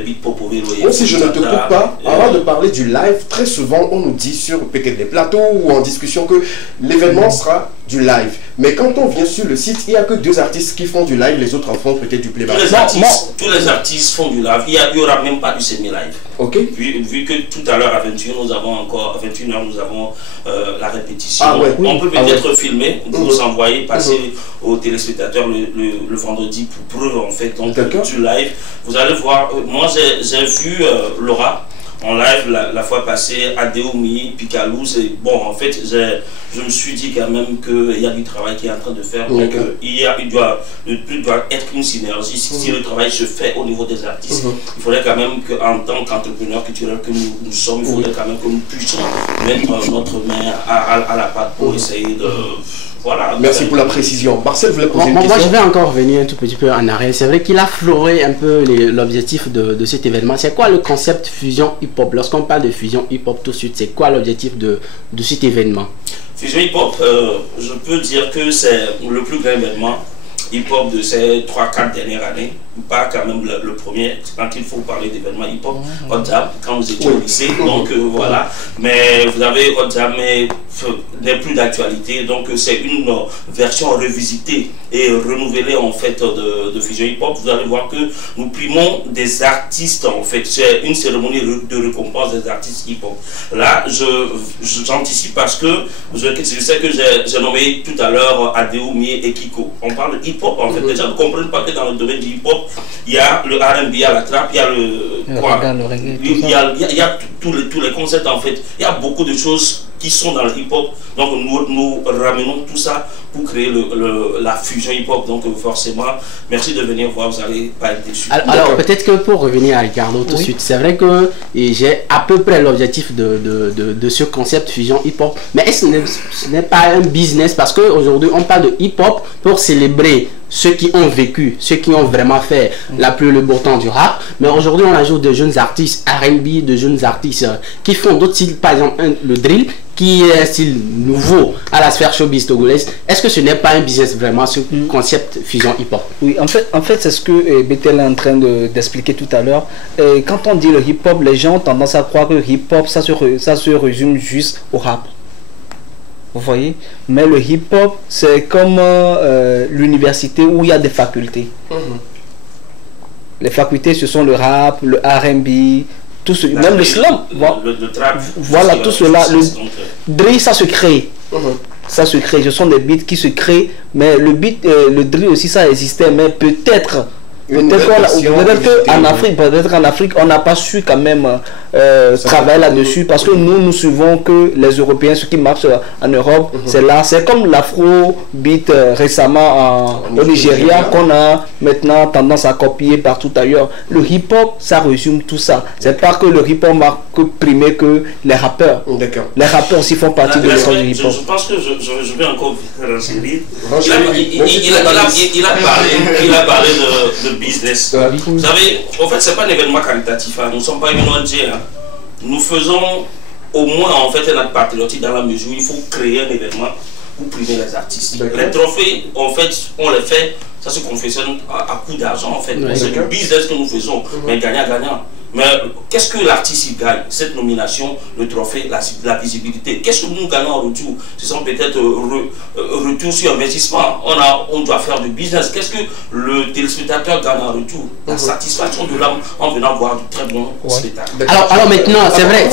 Big Popovelo. Si je ne te coupe pas, avant de parler du live, très souvent on nous dit sur peut-être des plateaux ou en discussion que l'événement sera du live. Mais quand on vient sur le site, il n'y a que 2 artistes qui font du live, les autres en font peut-être du playback. Tous les artistes font du live, il n'y aura même pas du semi-live. Ok. Vu que tout à l'heure à 21h, nous avons la répétition. On peut peut-être filmer, vous envoyer, passer aux téléspectateurs le vendredi pour preuve en fait donc, du live. Vous allez voir, moi j'ai vu Laura en live la fois passée, Adeomi, Picalou, bon en fait je me suis dit quand même qu'il y a du travail qui est en train de faire, donc il doit être une synergie. Si le travail se fait au niveau des artistes, il faudrait quand même qu'en tant qu'entrepreneur culturel que nous sommes, il faudrait quand même que nous puissions mettre notre main à la pâte pour essayer de... Voilà, merci pour la précision. Marcel voulait poser une question. Moi, je vais encore revenir un tout petit peu en arrière. C'est vrai qu'il a floré un peu l'objectif de cet événement. C'est quoi le concept fusion hip-hop? Lorsqu'on parle de fusion hip-hop tout de suite, c'est quoi l'objectif de cet événement? Fusion hip-hop, je peux dire que c'est le plus grand événement hip-hop de ces 3-4 dernières années. Pas quand même le premier, quand il faut parler d'événements hip-hop, Hot Jam, quand nous étions au lycée, donc voilà. Mais vous avez Hot Jam, mais n'est plus d'actualité, donc c'est une version revisitée et renouvelée en fait de Fusion hip-hop. Vous allez voir que nous primons des artistes en fait, c'est une cérémonie de récompense des artistes hip-hop. Là, j'anticipe parce que je sais que j'ai nommé tout à l'heure Adeomi et Kiko. On parle de hip-hop en fait, les gens ne comprennent pas que dans le domaine du hip-hop, il y a le R&B, il y a la trap, il y a il y a tous les concepts en fait. Il y a beaucoup de choses qui sont dans le hip-hop. Donc nous ramenons tout ça pour créer la fusion hip-hop. Donc forcément, merci de venir voir, vous n'allez pas être déçus. Alors peut-être que pour revenir à Ricardo tout de suite, c'est vrai que j'ai à peu près l'objectif de ce concept fusion hip-hop. Mais est-ce que ce n'est pas un business? Parce qu'aujourd'hui, on parle de hip-hop pour célébrer ceux qui ont vécu, ceux qui ont vraiment fait le beau temps du rap. Mais aujourd'hui, on ajoute de jeunes artistes R&B, de jeunes artistes qui font d'autres styles, par exemple le drill, qui est un style nouveau à la sphère showbiz togolaise. Est-ce que ce n'est pas un business vraiment, ce concept fusion hip-hop? Oui, en fait c'est ce que Bethel est en train d'expliquer tout à l'heure. Quand on dit le hip-hop, les gens ont tendance à croire que le hip-hop, ça se résume juste au rap. Vous voyez? Mais le hip-hop, c'est comme l'université où il y a des facultés. Les facultés, ce sont le rap, le R&B, tout ce, même le slam. Le trap. Voilà, tout cela. Le drill, ça se crée. Ça se crée. Ce sont des beats qui se créent. Mais le beat, le drill aussi, ça existait. Mais peut-être qu'en Afrique, on n'a pas su quand même travailler là-dessus, parce que nous suivons que les Européens, ce qui marche en Europe, c'est là. C'est comme l'afrobeat récemment au Nigeria, qu'on a maintenant tendance à copier partout ailleurs. Le hip-hop, ça résume tout ça. C'est pas que le hip-hop marque primé que les rappeurs. Les rappeurs aussi font partie de l'histoire du hip-hop. Je pense que je vais encore renseigner. Il a parlé de business. Vous savez, en fait, c'est pas un événement caritatif. Nous ne sommes pas une ONG. Nous faisons au moins en fait un acte patriotique dans la mesure où il faut créer un événement pour primer les artistes. Les trophées, en fait, on les fait, ça se confectionne à coup d'argent en fait. C'est du business que nous faisons, mais gagnant-gagnant. Mais qu'est-ce que l'artiste il gagne? Cette nomination, le trophée, la visibilité. Qu'est-ce que nous gagnons en retour? Ce sont peut-être retour sur investissement. On doit faire du business. Qu'est-ce que le téléspectateur gagne en retour? La satisfaction de l'âme en venant voir du très bon spectacle. Alors maintenant, c'est vrai,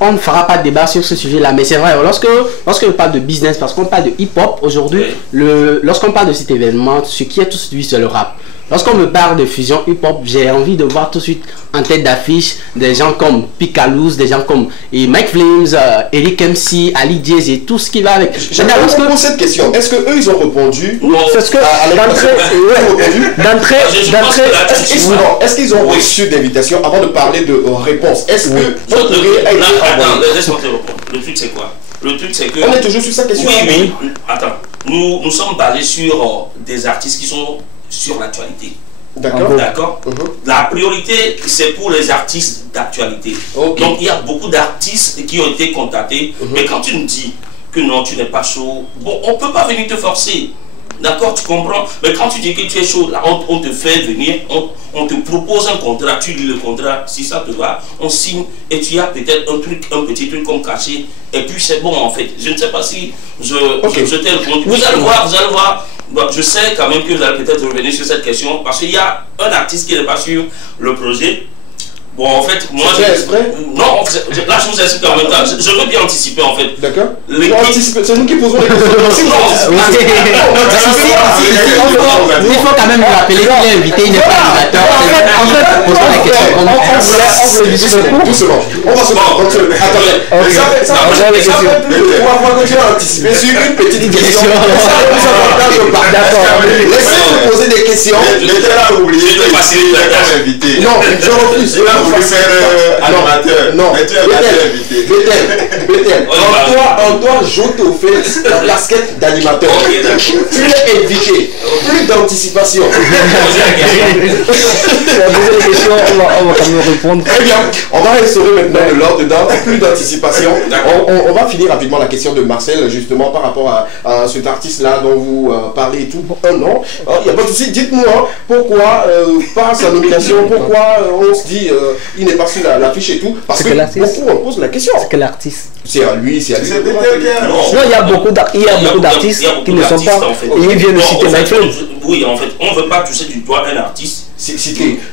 on ne fera pas de débat sur ce sujet-là, mais c'est vrai, lorsqu'on parle de business, parce qu'on parle de hip-hop aujourd'hui, lorsqu'on parle de cet événement, ce qui est tout de suite, c'est le rap. Lorsqu'on me parle de fusion hip-hop, j'ai envie de voir tout de suite en tête d'affiche des gens comme Picalouz, des gens comme Mike Flames, Eric MC, Ali Diaz et tout ce qui va avec. Je pose cette question. Est-ce qu'eux, ils ont répondu? C'est ce que d'entrée, est-ce qu'ils ont reçu d'invitation avant de parler de réponse? Est-ce que laisse-moi te répondre. Le truc, c'est quoi? Le truc, c'est que... On est toujours sur sa question. Oui. Attends. Nous sommes basés sur des artistes qui sont sur l'actualité. D'accord. La priorité, c'est pour les artistes d'actualité. Donc, il y a beaucoup d'artistes qui ont été contactés. Mais quand tu nous dis que non, tu n'es pas chaud, bon, on ne peut pas venir te forcer. D'accord, tu comprends? Mais quand tu dis que tu es chaud, là, on te fait venir, on te propose un contrat, tu lis le contrat, si ça te va, on signe, et tu as peut-être un petit truc comme caché, et puis c'est bon en fait. Je ne sais pas si je t'ai répondu. Vous allez voir. Bon, je sais quand même que vous allez peut-être revenir sur cette question, parce qu'il y a un artiste qui n'est pas sur le projet. Bon, en fait, moi... Non, là, je vous explique en même temps. Je veux bien anticiper, en fait. D'accord. C'est nous qui posons les questions. Il faut quand même le rappeler qu'il est invité, il n'est pas animateur. En fait, posons les questions. Doucement. On va se concentrer. Attendez. Ça fait plus de 3 fois que j'ai anticipé sur une petite question. D'accord. Laissez-moi poser des questions. J'étais là à oublier de faciliter comme invité. Non, je refuse. Vous voulez faire animateur. Non. Mais tu es invité. Bétel. En toi, je te fais la casquette d'animateur. Tu l'es invité. Plus d'anticipation. On va quand même répondre. Très bien. On va restaurer maintenant de l'ordre dedans. Plus d'anticipation. On va finir rapidement la question de Marcel, justement, par rapport à cet artiste-là dont vous parlez et tout. Non. Il n'y a pas de souci. Dites-moi pourquoi, par sa nomination, pourquoi on se dit il n'est pas sur l'affiche et tout. Parce que beaucoup on pose la question. C'est que l'artiste. C'est à lui, c'est à lui. Non, il y a beaucoup d'artistes qui ne sont pas. Et il vient de citer Mike Flames. Oui, en fait, on ne veut pas toucher du doigt un artiste.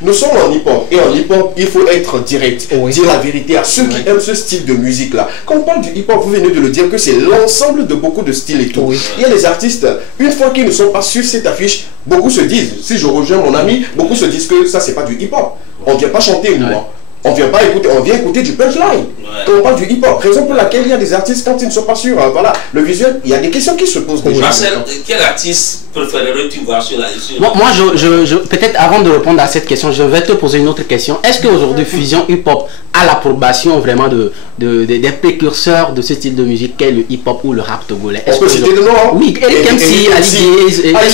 Nous sommes en hip-hop, et en hip-hop, il faut être direct, dire la vérité à ceux qui aiment ce style de musique-là. Quand on parle du hip-hop, vous venez de le dire que c'est l'ensemble de beaucoup de styles et tout. Il y a des artistes, une fois qu'ils ne sont pas sur cette affiche, beaucoup se disent, si je rejoins mon ami, beaucoup se disent que ça c'est pas du hip-hop. On ne vient pas chanter une voix. On vient pas écouter, on vient écouter du punchline. Quand on parle du hip-hop, raison pour laquelle il y a des artistes quand ils ne sont pas sûrs, voilà, le visuel, il y a des questions qui se posent déjà. Marcel, quel artiste préférerais-tu voir sur la liste? Moi, peut-être avant de répondre à cette question, je vais te poser une autre question. Est-ce qu'aujourd'hui, Fusion Hip-Hop a l'approbation vraiment des précurseurs de ce style de musique qu'est le hip-hop ou le rap togolais? On peut citer le nom? Oui, Eric MC, Ali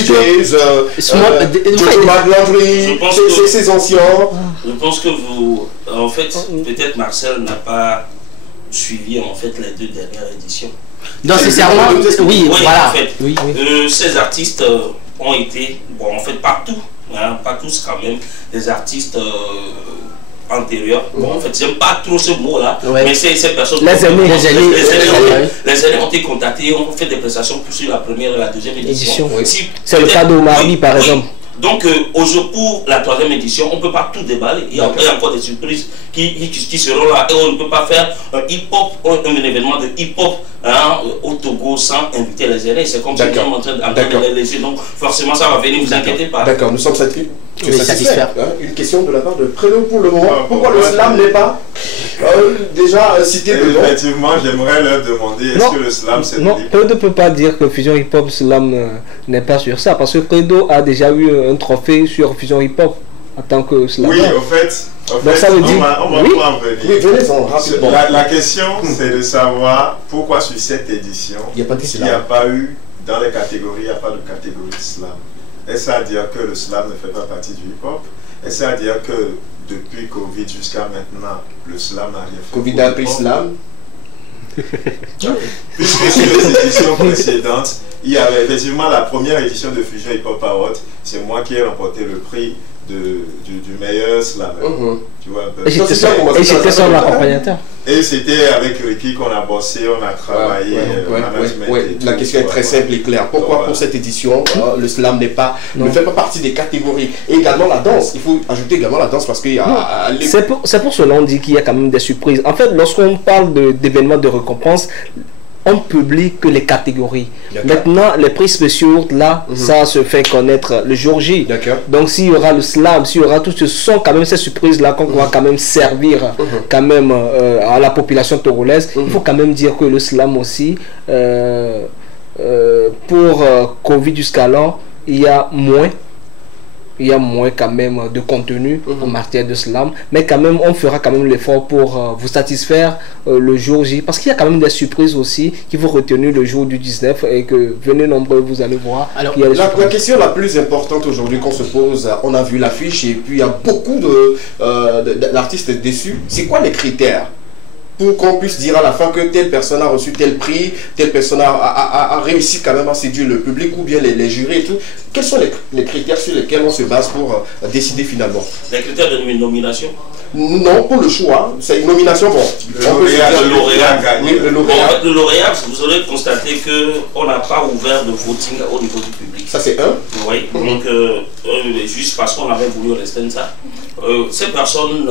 Diaz, ces anciens. Je pense que vous, en fait, peut-être Marcel n'a pas suivi en fait les 2 dernières éditions. Non, c'est oui, voilà. En fait, ces artistes ont été, bon, en fait, partout, hein, pas tous quand même, des artistes antérieurs. Bon, en fait, j'aime pas trop ce mot-là, mais ces personnes... Les aînés ont été contactés, ont fait des prestations plus sur la première et la deuxième édition. C'est le cas d'Omar par exemple. Donc, pour la 3e édition, on ne peut pas tout déballer. Il y a encore des surprises qui seront là. Et on ne peut pas faire un hip-hop, un événement de hip-hop au Togo sans inviter les aînés. C'est comme si on est en train de les laisser. Donc forcément ça va venir, vous inquiétez pas. D'accord, nous sommes satisfaits. Une question de la part de Prédo pour le moment. Pourquoi le slam n'est pas déjà cité dedans? Effectivement, j'aimerais leur demander est-ce que le slam c'est non, Prédo ne peut pas dire que Fusion Hip Hop Slam n'est pas sur ça, parce que Prédo a déjà eu un trophée sur Fusion Hip Hop en tant que slammer. Oui, au fait ça veut dire... on va en venir. Oui, venez-en rapidement. La question, c'est de savoir pourquoi sur cette édition, il n'y a pas eu, dans les catégories, il n'y a pas de catégorie slam. Est-ce à dire que le slam ne fait pas partie du hip-hop? Est-ce à dire que depuis Covid jusqu'à maintenant, le slam n'a rien fait? Covid a pris slam. Puisque sur les éditions précédentes, il y avait effectivement la première édition de Fusion Hip Hop Award, c'est moi qui ai remporté le prix du meilleur slammer. Tu vois un peu. Et j'étais son accompagnateur. Et c'était avec Ricky qu'on a bossé, on a travaillé. La question est très simple et claire. Pourquoi pour cette édition, le slam ne fait pas partie des catégories? Et également la danse. Il faut ajouter également la danse parce qu'il y a... C'est pour cela qu'on dit qu'il y a quand même des surprises. En fait, lorsqu'on parle d'événements de récompense, on publie que les catégories. Maintenant, les prix spéciaux, là, ça se fait connaître le jour J. Donc, s'il y aura le slam, s'il y aura tout ce sont quand même ces surprises-là qu'on va quand même servir quand même à la population togolaise. Il faut quand même dire que le slam aussi, pour Covid jusqu'alors, il y a moins quand même de contenu en matière de slam, mais quand même on fera quand même l'effort pour vous satisfaire le jour J, parce qu'il y a quand même des surprises aussi qui vont retenir le jour du 19 et que venez nombreux, vous allez voir. Alors la question la plus importante aujourd'hui qu'on se pose, on a vu l'affiche et puis il y a beaucoup d'artistes déçus. C'est quoi les critères pour qu'on puisse dire à la fin que telle personne a reçu tel prix, telle personne a réussi quand même à séduire le public ou bien les jurys et tout? Quels sont les critères sur lesquels on se base pour décider finalement? Les critères de nomination? Non, pour le choix, c'est une nomination. Bon, le lauréat. Le lauréat, vous aurez constaté qu'on n'a pas ouvert de voting au niveau du public. Ça c'est un. Oui, donc juste parce qu'on avait voulu rester ça. Ces personnes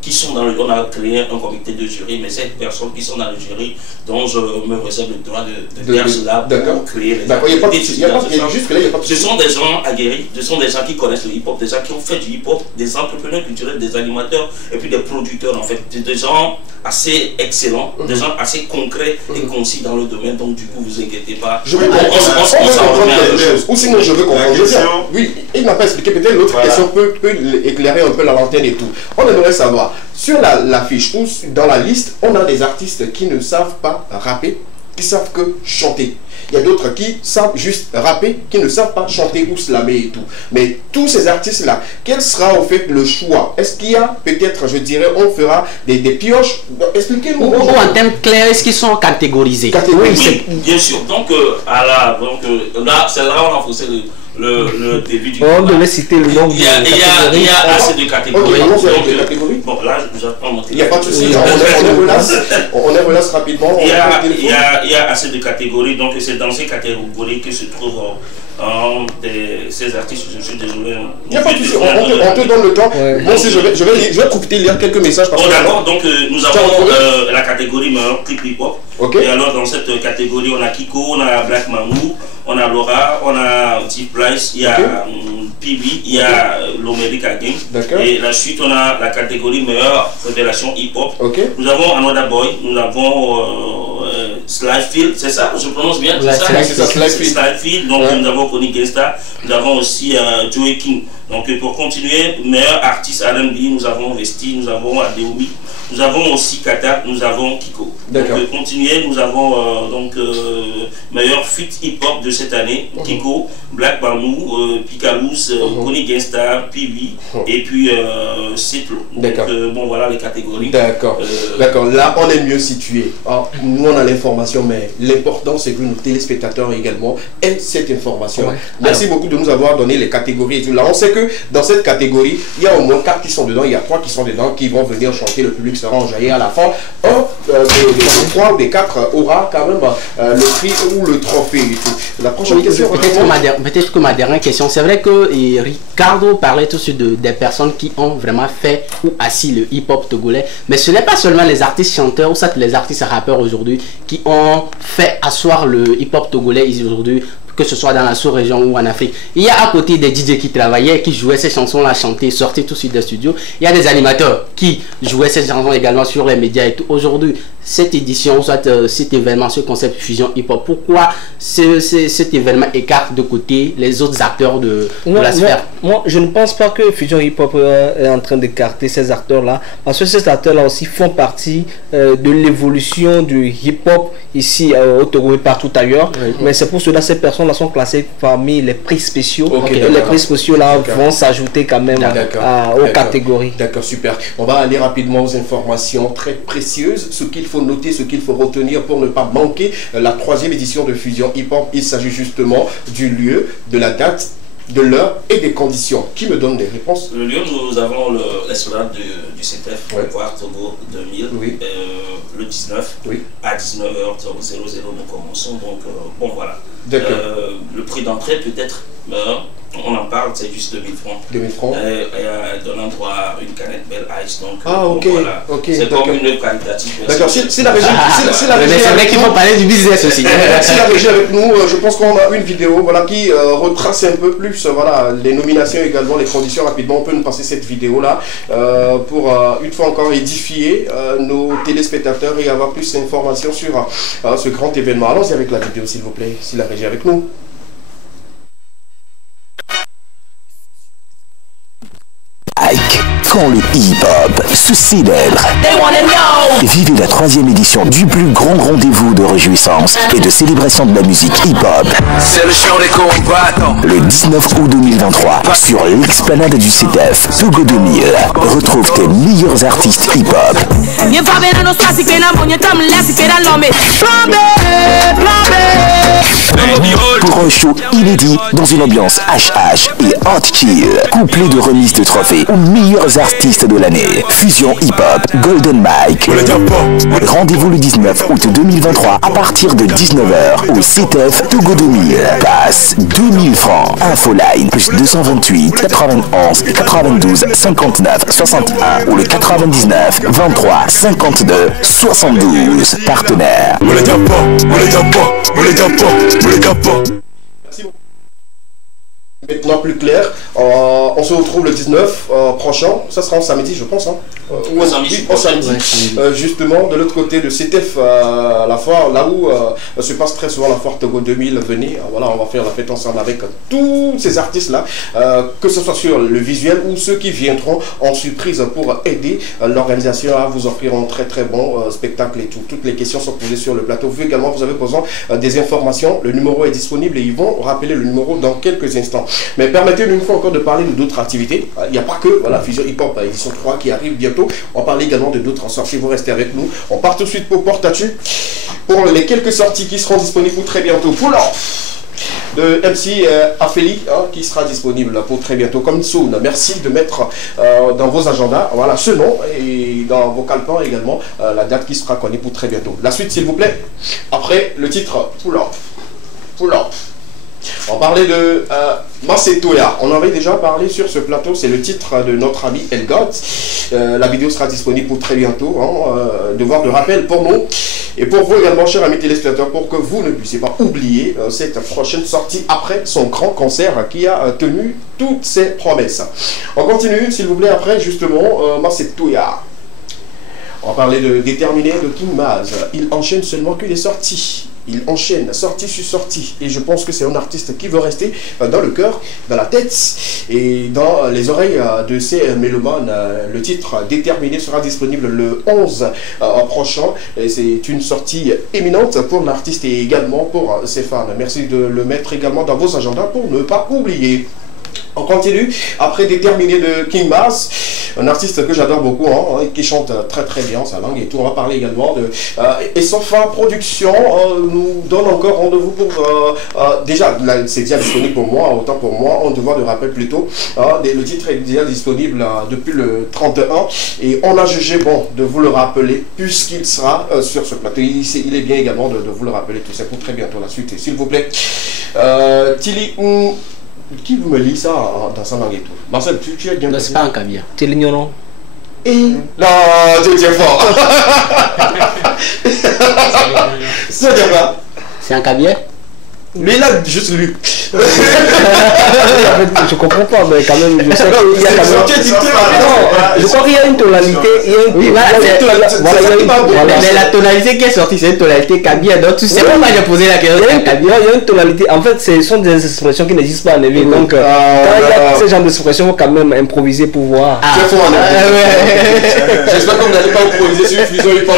qui sont dans on a créé un comité de jury, mais ces personnes qui sont dans le jury, dont je me réserve le droit de dire cela pour créer les ce sont des gens aguerris, ce sont des gens qui connaissent le hip-hop, des gens qui ont fait du hip-hop, des entrepreneurs culturels, des animateurs et puis des producteurs en fait, des gens assez excellents, des gens assez concrets et concis dans le domaine, donc du coup vous inquiétez pas. Je veux comprendre quelque chose, ou sinon je veux comprendre. Oui, il n'a pas expliqué, peut-être l'autre question peut éclairer un peu la lanterne et tout. On aimerait savoir, sur l'affiche ou dans la liste, on a des artistes qui ne savent pas rapper, qui savent que chanter. Il y a d'autres qui savent juste rapper, qui ne savent pas chanter ou slammer et tout. Mais tous ces artistes-là, quel sera au fait le choix? Est-ce qu'il y a peut-être, je dirais, on fera des pioches? Expliquez-nous. Ou en termes clairs, est-ce qu'ils sont catégorisés? Oui, bien sûr. Donc, là, c'est là où on a faussé le début du on devait citer le nombre il y a assez de catégories. Bon, là, j'apprends mon téléphone. Il n'y a pas de souci, on est relax rapidement. Il y a assez de catégories, donc c'est dans ces catégories que se trouvent ces artistes. Je suis désolé. Il n'y a pas de souci, on te donne le temps. Moi aussi, je vais profiter de lire quelques messages. D'accord, donc nous avons la catégorie meilleur clip hip-hop. Et alors, dans cette catégorie, on a Kiko, on a Black Mamou, on a Laura, on a Deep Price, il y a PB, il y a l'Omerica Gang. Et la suite, on a la catégorie meilleure révélation hip-hop. Nous avons Another Boy, nous avons Slyfield, c'est ça, je prononce bien, c'est ça, Slyfield. Donc nous avons Connie Gangsta, nous avons aussi Joey King. Donc pour continuer, meilleur artiste R&B, nous avons Vesti, nous avons Adeomi, nous avons aussi Kata, nous avons Kiko. Donc continuer, nous avons meilleur feat hip-hop de cette année, Kiko, Black Bamou, Picalouz, Connie Gangsta, Pibi et puis Ciplo. Donc bon voilà les catégories. D'accord, là on est mieux situé. Nous on a l'information, mais l'important c'est que nos téléspectateurs également aient cette information. Merci beaucoup de nous avoir donné les catégories et tout. Là on sait que dans cette catégorie, il y a au moins 4 qui sont dedans, il y a 3 qui sont dedans qui vont venir chanter, le public sera enjaillé à la fin. Un des 3 ou des 4 aura quand même le prix ou le trophée et tout. La prochaine question. Peut-être que ma dernière question, c'est vrai que Ricardo parlait tout de suite des personnes qui ont vraiment fait ou assis le hip-hop togolais, mais ce n'est pas seulement les artistes chanteurs ou ça, les artistes rappeurs aujourd'hui qui ont fait asseoir le hip-hop togolais aujourd'hui, que ce soit dans la sous-région ou en Afrique. Il y a à côté des DJ qui travaillaient, qui jouaient ces chansons-là, chantaient, sortaient tout de suite des studios. Il y a des animateurs qui jouaient ces chansons également sur les médias et tout. Aujourd'hui, cette édition, soit cet événement, ce concept fusion hip-hop, pourquoi cet événement écarte de côté les autres acteurs de la sphère? Moi, je ne pense pas que fusion hip-hop est en train d'écarter ces acteurs-là, parce que ces acteurs-là aussi font partie de l'évolution du hip-hop ici au Togo et partout ailleurs. Mais c'est pour cela que ces personnes sont classées parmi les prix spéciaux. Et les prix spéciaux là vont s'ajouter quand même aux catégories. D'accord, super. On va aller rapidement aux informations très précieuses. Ce qu'il faut noter, ce qu'il faut retenir pour ne pas manquer la 3e édition de Fusion Hip Hop. Il s'agit justement du lieu, de la date, de l'heure et des conditions. Qui me donne des réponses? Le lieu, nous avons l'esplanade du CETEF, Foire Togo 2000, le 19, à 19h00 nous commençons, donc bon voilà. Le prix d'entrée peut-être, on en parle, c'est juste 2000 francs. 2000 francs. Donnant droit à une canette Belle Ice, donc voilà. C'est comme une œuvre qualitative. D'accord, c'est la régie. C'est vrai qu'il faut parler du business aussi. C'est la régie avec nous. Je pense qu'on a une vidéo qui retrace un peu plus les nominations également, les conditions rapidement. On peut nous passer cette vidéo là pour une fois encore édifier nos téléspectateurs et avoir plus d'informations sur ce grand événement. Allons-y avec la vidéo s'il vous plaît, si la régie est avec nous. Quand le hip-hop se célèbre. Vivez la 3e édition du plus grand rendez-vous de réjouissance et de célébration de la musique hip-hop. C'est le show des combattants. Le 19 août 2023, sur l'explanade du CETEF, Togo 2000, retrouve tes meilleurs artistes hip-hop. Pour un show inédit dans une ambiance HH et hot chill, couplé de remises de trophées aux meilleurs artistes de l'année. Fusion hip-hop, Golden Mike. Rendez-vous le 19 août 2023 à partir de 19h au CETEF Togo 2000. Passe 2000 francs. Infoline plus 228 91 92 59 61 ou le 99 23 52 72. Partenaire. Maintenant plus clair, on se retrouve le 19 prochain, ça sera en samedi je pense, en samedi, justement de l'autre côté de CETEF, la foire, là où se passe très souvent la foire Togo 2000, venez, voilà, on va faire la fête ensemble avec tous ces artistes là, que ce soit sur le visuel ou ceux qui viendront en surprise pour aider l'organisation à vous offrir un très très bon spectacle et tout. Toutes les questions sont posées sur le plateau. Vous également, vous avez besoin des informations, le numéro est disponible et ils vont rappeler le numéro dans quelques instants. Mais permettez-nous une fois encore de parler de d'autres activités. Il n'y a pas que Fusion Hip Hop édition 3 qui arrive bientôt. On parle également de d'autres sorties. Vous restez avec nous. On part tout de suite pour Portatu pour les quelques sorties qui seront disponibles pour très bientôt. Pour de MC Afeli qui sera disponible pour très bientôt comme soon. Merci de mettre dans vos agendas ce nom et dans vos calepins également la date qui sera connue pour très bientôt. La suite s'il vous plaît. Après le titre Pull Up. On parlait de Masetoya. On avait déjà parlé sur ce plateau. C'est le titre de notre ami Elgot. La vidéo sera disponible pour très bientôt. Devoir de rappel pour nous. Et pour vous également, chers amis téléspectateurs, pour que vous ne puissiez pas oublier cette prochaine sortie après son grand concert qui a tenu toutes ses promesses. On continue, s'il vous plaît, après justement Masetoya. On parlait de Déterminé de King Maz. Il enchaîne seulement que les sorties. Il enchaîne sortie sur sortie et je pense que c'est un artiste qui veut rester dans le cœur, dans la tête et dans les oreilles de ces mélomanes. Le titre Déterminé sera disponible le 11 prochain et c'est une sortie éminente pour l'artiste et également pour ses fans. Merci de le mettre également dans vos agendas pour ne pas oublier. On continue, après Déterminé de King Mars, un artiste que j'adore beaucoup, hein, qui chante très très bien sa langue et tout. On va parler également de Essofa Production, nous donne encore rendez-vous pour, déjà, c'est déjà disponible pour moi, autant pour moi, on devoir de rappel plutôt. Le titre est déjà disponible depuis le 31 et on a jugé bon de vous le rappeler puisqu'il sera sur ce plateau. Il est bien également de vous le rappeler tout ça pour très bientôt la suite, s'il vous plaît. Tilly, qui vous me lit ça dans sa langue et tout? Marcel, tu es bien. Non, c'est pas un caviar. Tilly Nyono. Non, tu es fort. C'est bien. C'est un caviar. Mais il a juste lu. Je comprends pas, mais quand même, je sais qu'il y a quand même... Je crois qu'il y a une tonalité. Mais la tonalité qui est sortie, c'est une tonalité caviar. Donc tu sais pourquoi j'ai posé la question. Il y a une tonalité. En fait, ce sont des expressions qui n'existent pas en éveil. Donc, quand il y a ce genre d'expressions, il faut quand même improviser pour voir. J'espère que vous n'allez pas improviser sur une fusion hip-hop.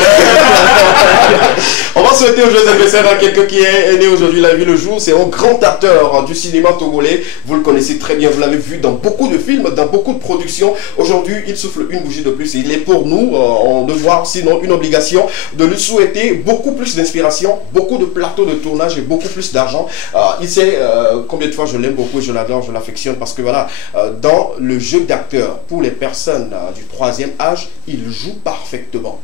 On va souhaiter aux jeunes adversaires à quelqu'un qui est né aujourd'hui la vie le jour. C'est un grand acteur du cinéma togolais. Vous le connaissez très bien, vous l'avez vu dans beaucoup de films, dans beaucoup de productions. Aujourd'hui, il souffle une bougie de plus. Et il est pour nous, en devoir, sinon une obligation, de lui souhaiter beaucoup plus d'inspiration, beaucoup de plateaux de tournage et beaucoup plus d'argent. Il sait combien de fois je l'aime beaucoup et je l'adore, je l'affectionne parce que voilà, dans le jeu d'acteur, pour les personnes du 3e âge, il joue parfaitement.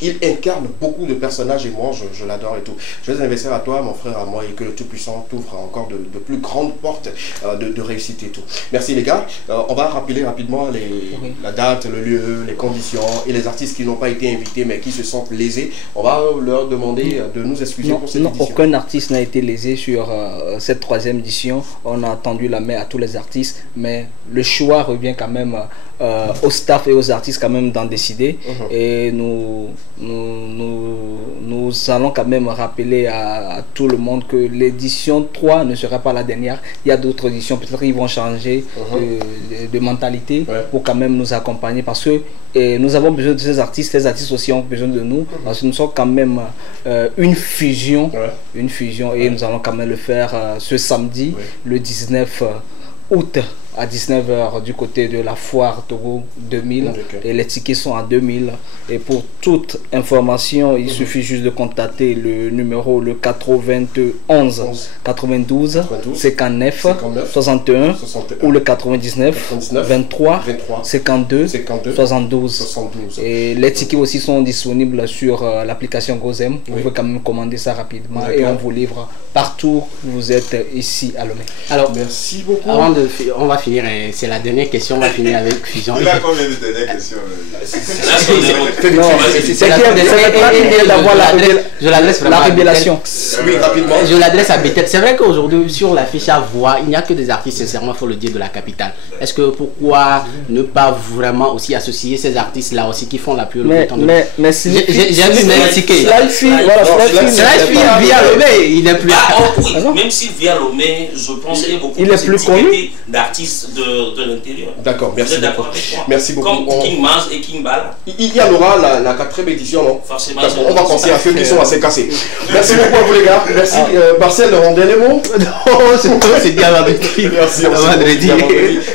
Il incarne beaucoup de personnages et moi je l'adore et tout. Je vais investir à toi, mon frère, à moi, et que le Tout-Puissant t'ouvre encore de plus grandes portes de réussite et tout. Merci les gars. On va rappeler rapidement la date, le lieu, les conditions et les artistes qui n'ont pas été invités mais qui se sentent lésés. On va leur demander de nous excuser pour cette édition. Aucun artiste n'a été lésé sur cette 3e édition. On a tendu la main à tous les artistes, mais le choix revient quand même au staff et aux artistes quand même d'en décider. Et nous allons quand même rappeler à tout le monde que l'édition 3 ne sera pas la dernière. Il y a d'autres éditions, peut-être qu'ils vont changer de mentalité pour quand même nous accompagner parce que nous avons besoin de ces artistes, les artistes aussi ont besoin de nous parce que nous sommes quand même une fusion et nous allons quand même le faire ce samedi, le 19 août à 19h du côté de la foire Togo 2000 et les tickets sont à 2000 et pour toute information il suffit juste de contacter le numéro le 91 92 59 61 ou le 99 23 52 72 et les tickets aussi sont disponibles sur l'application Gozem. Vous pouvez quand même commander ça rapidement et on vous livre partout où vous êtes ici à Lomé. Alors merci beaucoup. Avant de on va finir, c'est la dernière question, on va finir avec Fusion. Il a combien de dernières questions? Je l'adresse vraiment la révélation. Oui, rapidement. Je l'adresse à Bethel. C'est vrai qu'aujourd'hui, sur la fiche à voix, il n'y a que des artistes, sincèrement, il faut le dire, de la capitale. Est-ce que pourquoi ne pas vraiment aussi associer ces artistes-là aussi qui font la plus mais j'ai vu même ticket. Slidefi via Lomé, il n'est plus. Même si via Lomé, je pense qu'il y a beaucoup plus connu d'artistes de l'intérieur. D'accord, merci. Merci beaucoup. Comme King Mars et King Bala. Il y en aura la 4e édition, non? Forcément. On va penser à ceux qui sont assez cassés. Merci beaucoup à vous les gars. Merci. Marcel, un dernier mot? Non, c'est bien vendredi. Merci.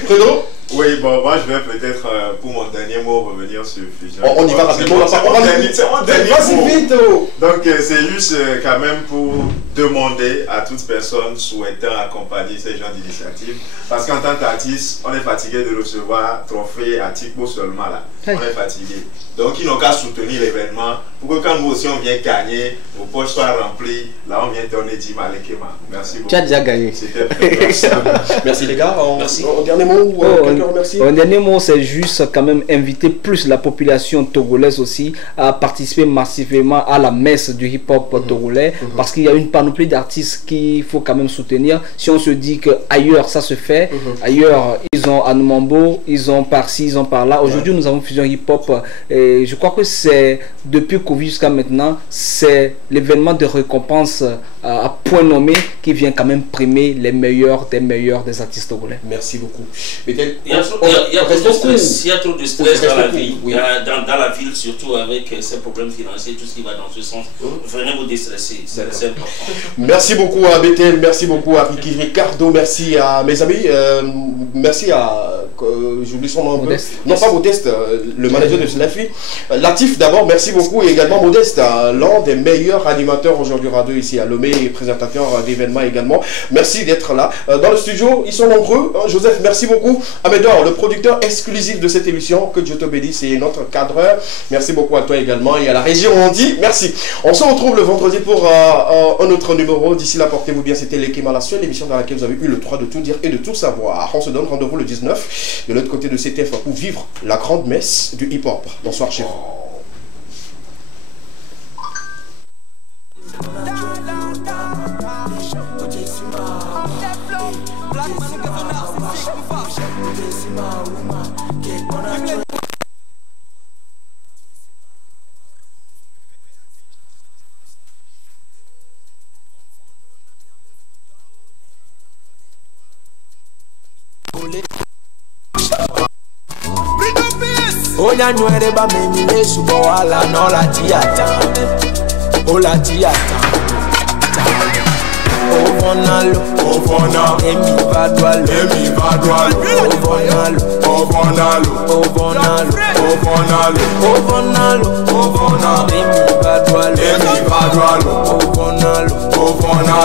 Fredo? Oui, bon, moi je vais peut-être pour mon dernier mot revenir sur Fusion. On y va rapidement. Vas-y vite. Donc c'est juste quand même pour demander à toute personne souhaitant accompagner ces gens d'initiative. Parce qu'en tant qu'artiste, on est fatigué de recevoir trophée à Tikpo seulement là. On est fatigué. Donc ils n'ont qu'à soutenir l'événement pour que quand nous aussi on vient gagner, vos poches soient remplies. Là on vient donner 10 à l'Ekema. Merci beaucoup. Tu as déjà gagné. Merci les gars. Un dernier mot ou quelqu'un remercie? Un dernier mot, c'est juste quand même inviter plus la population togolaise aussi à participer massivement à la messe du hip-hop togolais parce qu'il y a une panoplie d'artistes qu'il faut quand même soutenir. Si on se dit qu'ailleurs ça se fait, ailleurs ils ont Anoumambo, ils ont par-ci, ils ont par-là. Aujourd'hui nous avons fusion hip-hop. Et je crois que c'est depuis Covid jusqu'à maintenant, c'est l'événement de récompense à point nommé qui vient quand même primer les meilleurs des artistes togolais. Merci beaucoup. Il y a trop de stress dans la ville. Oui. Dans la ville, surtout avec ces problèmes financiers, tout ce qui va dans ce sens. Venez vous déstresser, c'est important. Merci beaucoup à BTL, merci beaucoup à Ricardo, merci à mes amis, merci à... j'oublie son nom un peu. Non, pas Modeste, le manager de Slafi. Latif d'abord, merci beaucoup, et également Modeste, l'un des meilleurs animateurs aujourd'hui radio ici à Lomé, et présentateur d'événements également. Merci d'être là. Dans le studio, ils sont nombreux. Joseph, merci beaucoup. Amédor, le producteur exclusif de cette émission, que Dieu te bénisse, et notre cadreur. Merci beaucoup à toi également, et à la région, on dit merci. On se retrouve le vendredi pour un autre numéro. D'ici là, portez-vous bien. C'était l'Ekema, la seule émission dans laquelle vous avez eu le droit de tout dire et de tout savoir. On se donne rendez-vous le 19 de l'autre côté de CTF pour vivre la grande messe du hip-hop. Bonsoir chez vous. Onya nwere ba memile subo wala no la tiata. O la tiata. Ovonalo, ovona, emi vadwalo, ovonalo, ovonalo, ovonalo, ovonalo, ovona, emi vadwalo, ovonalo, ovonalo.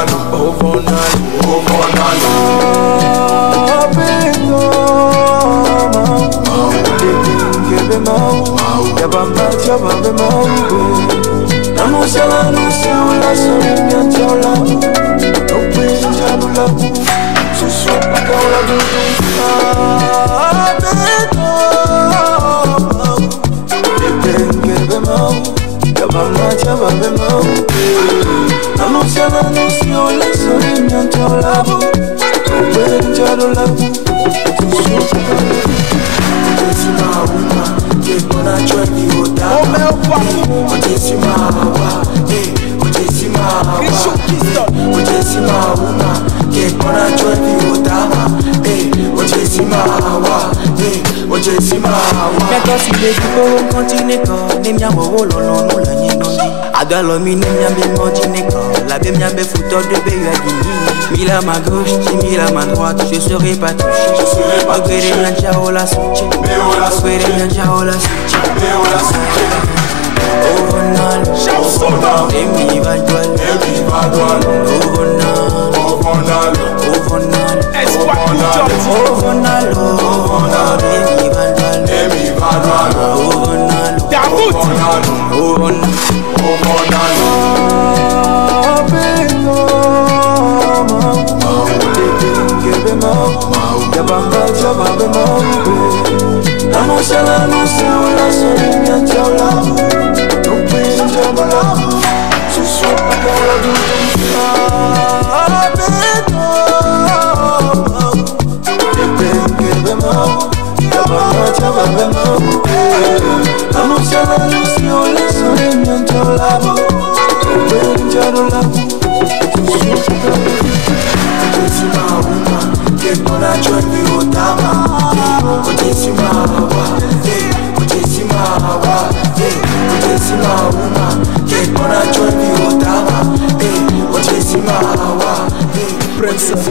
Mila ma gauche, mila ma droite, je serai pas touché. Okwere nyanja ola suche, okwere nyanja ola suche. Ovonalo, emi vadwalo, ovonalo, ovonalo, emi vadwalo, ovonalo. Prince of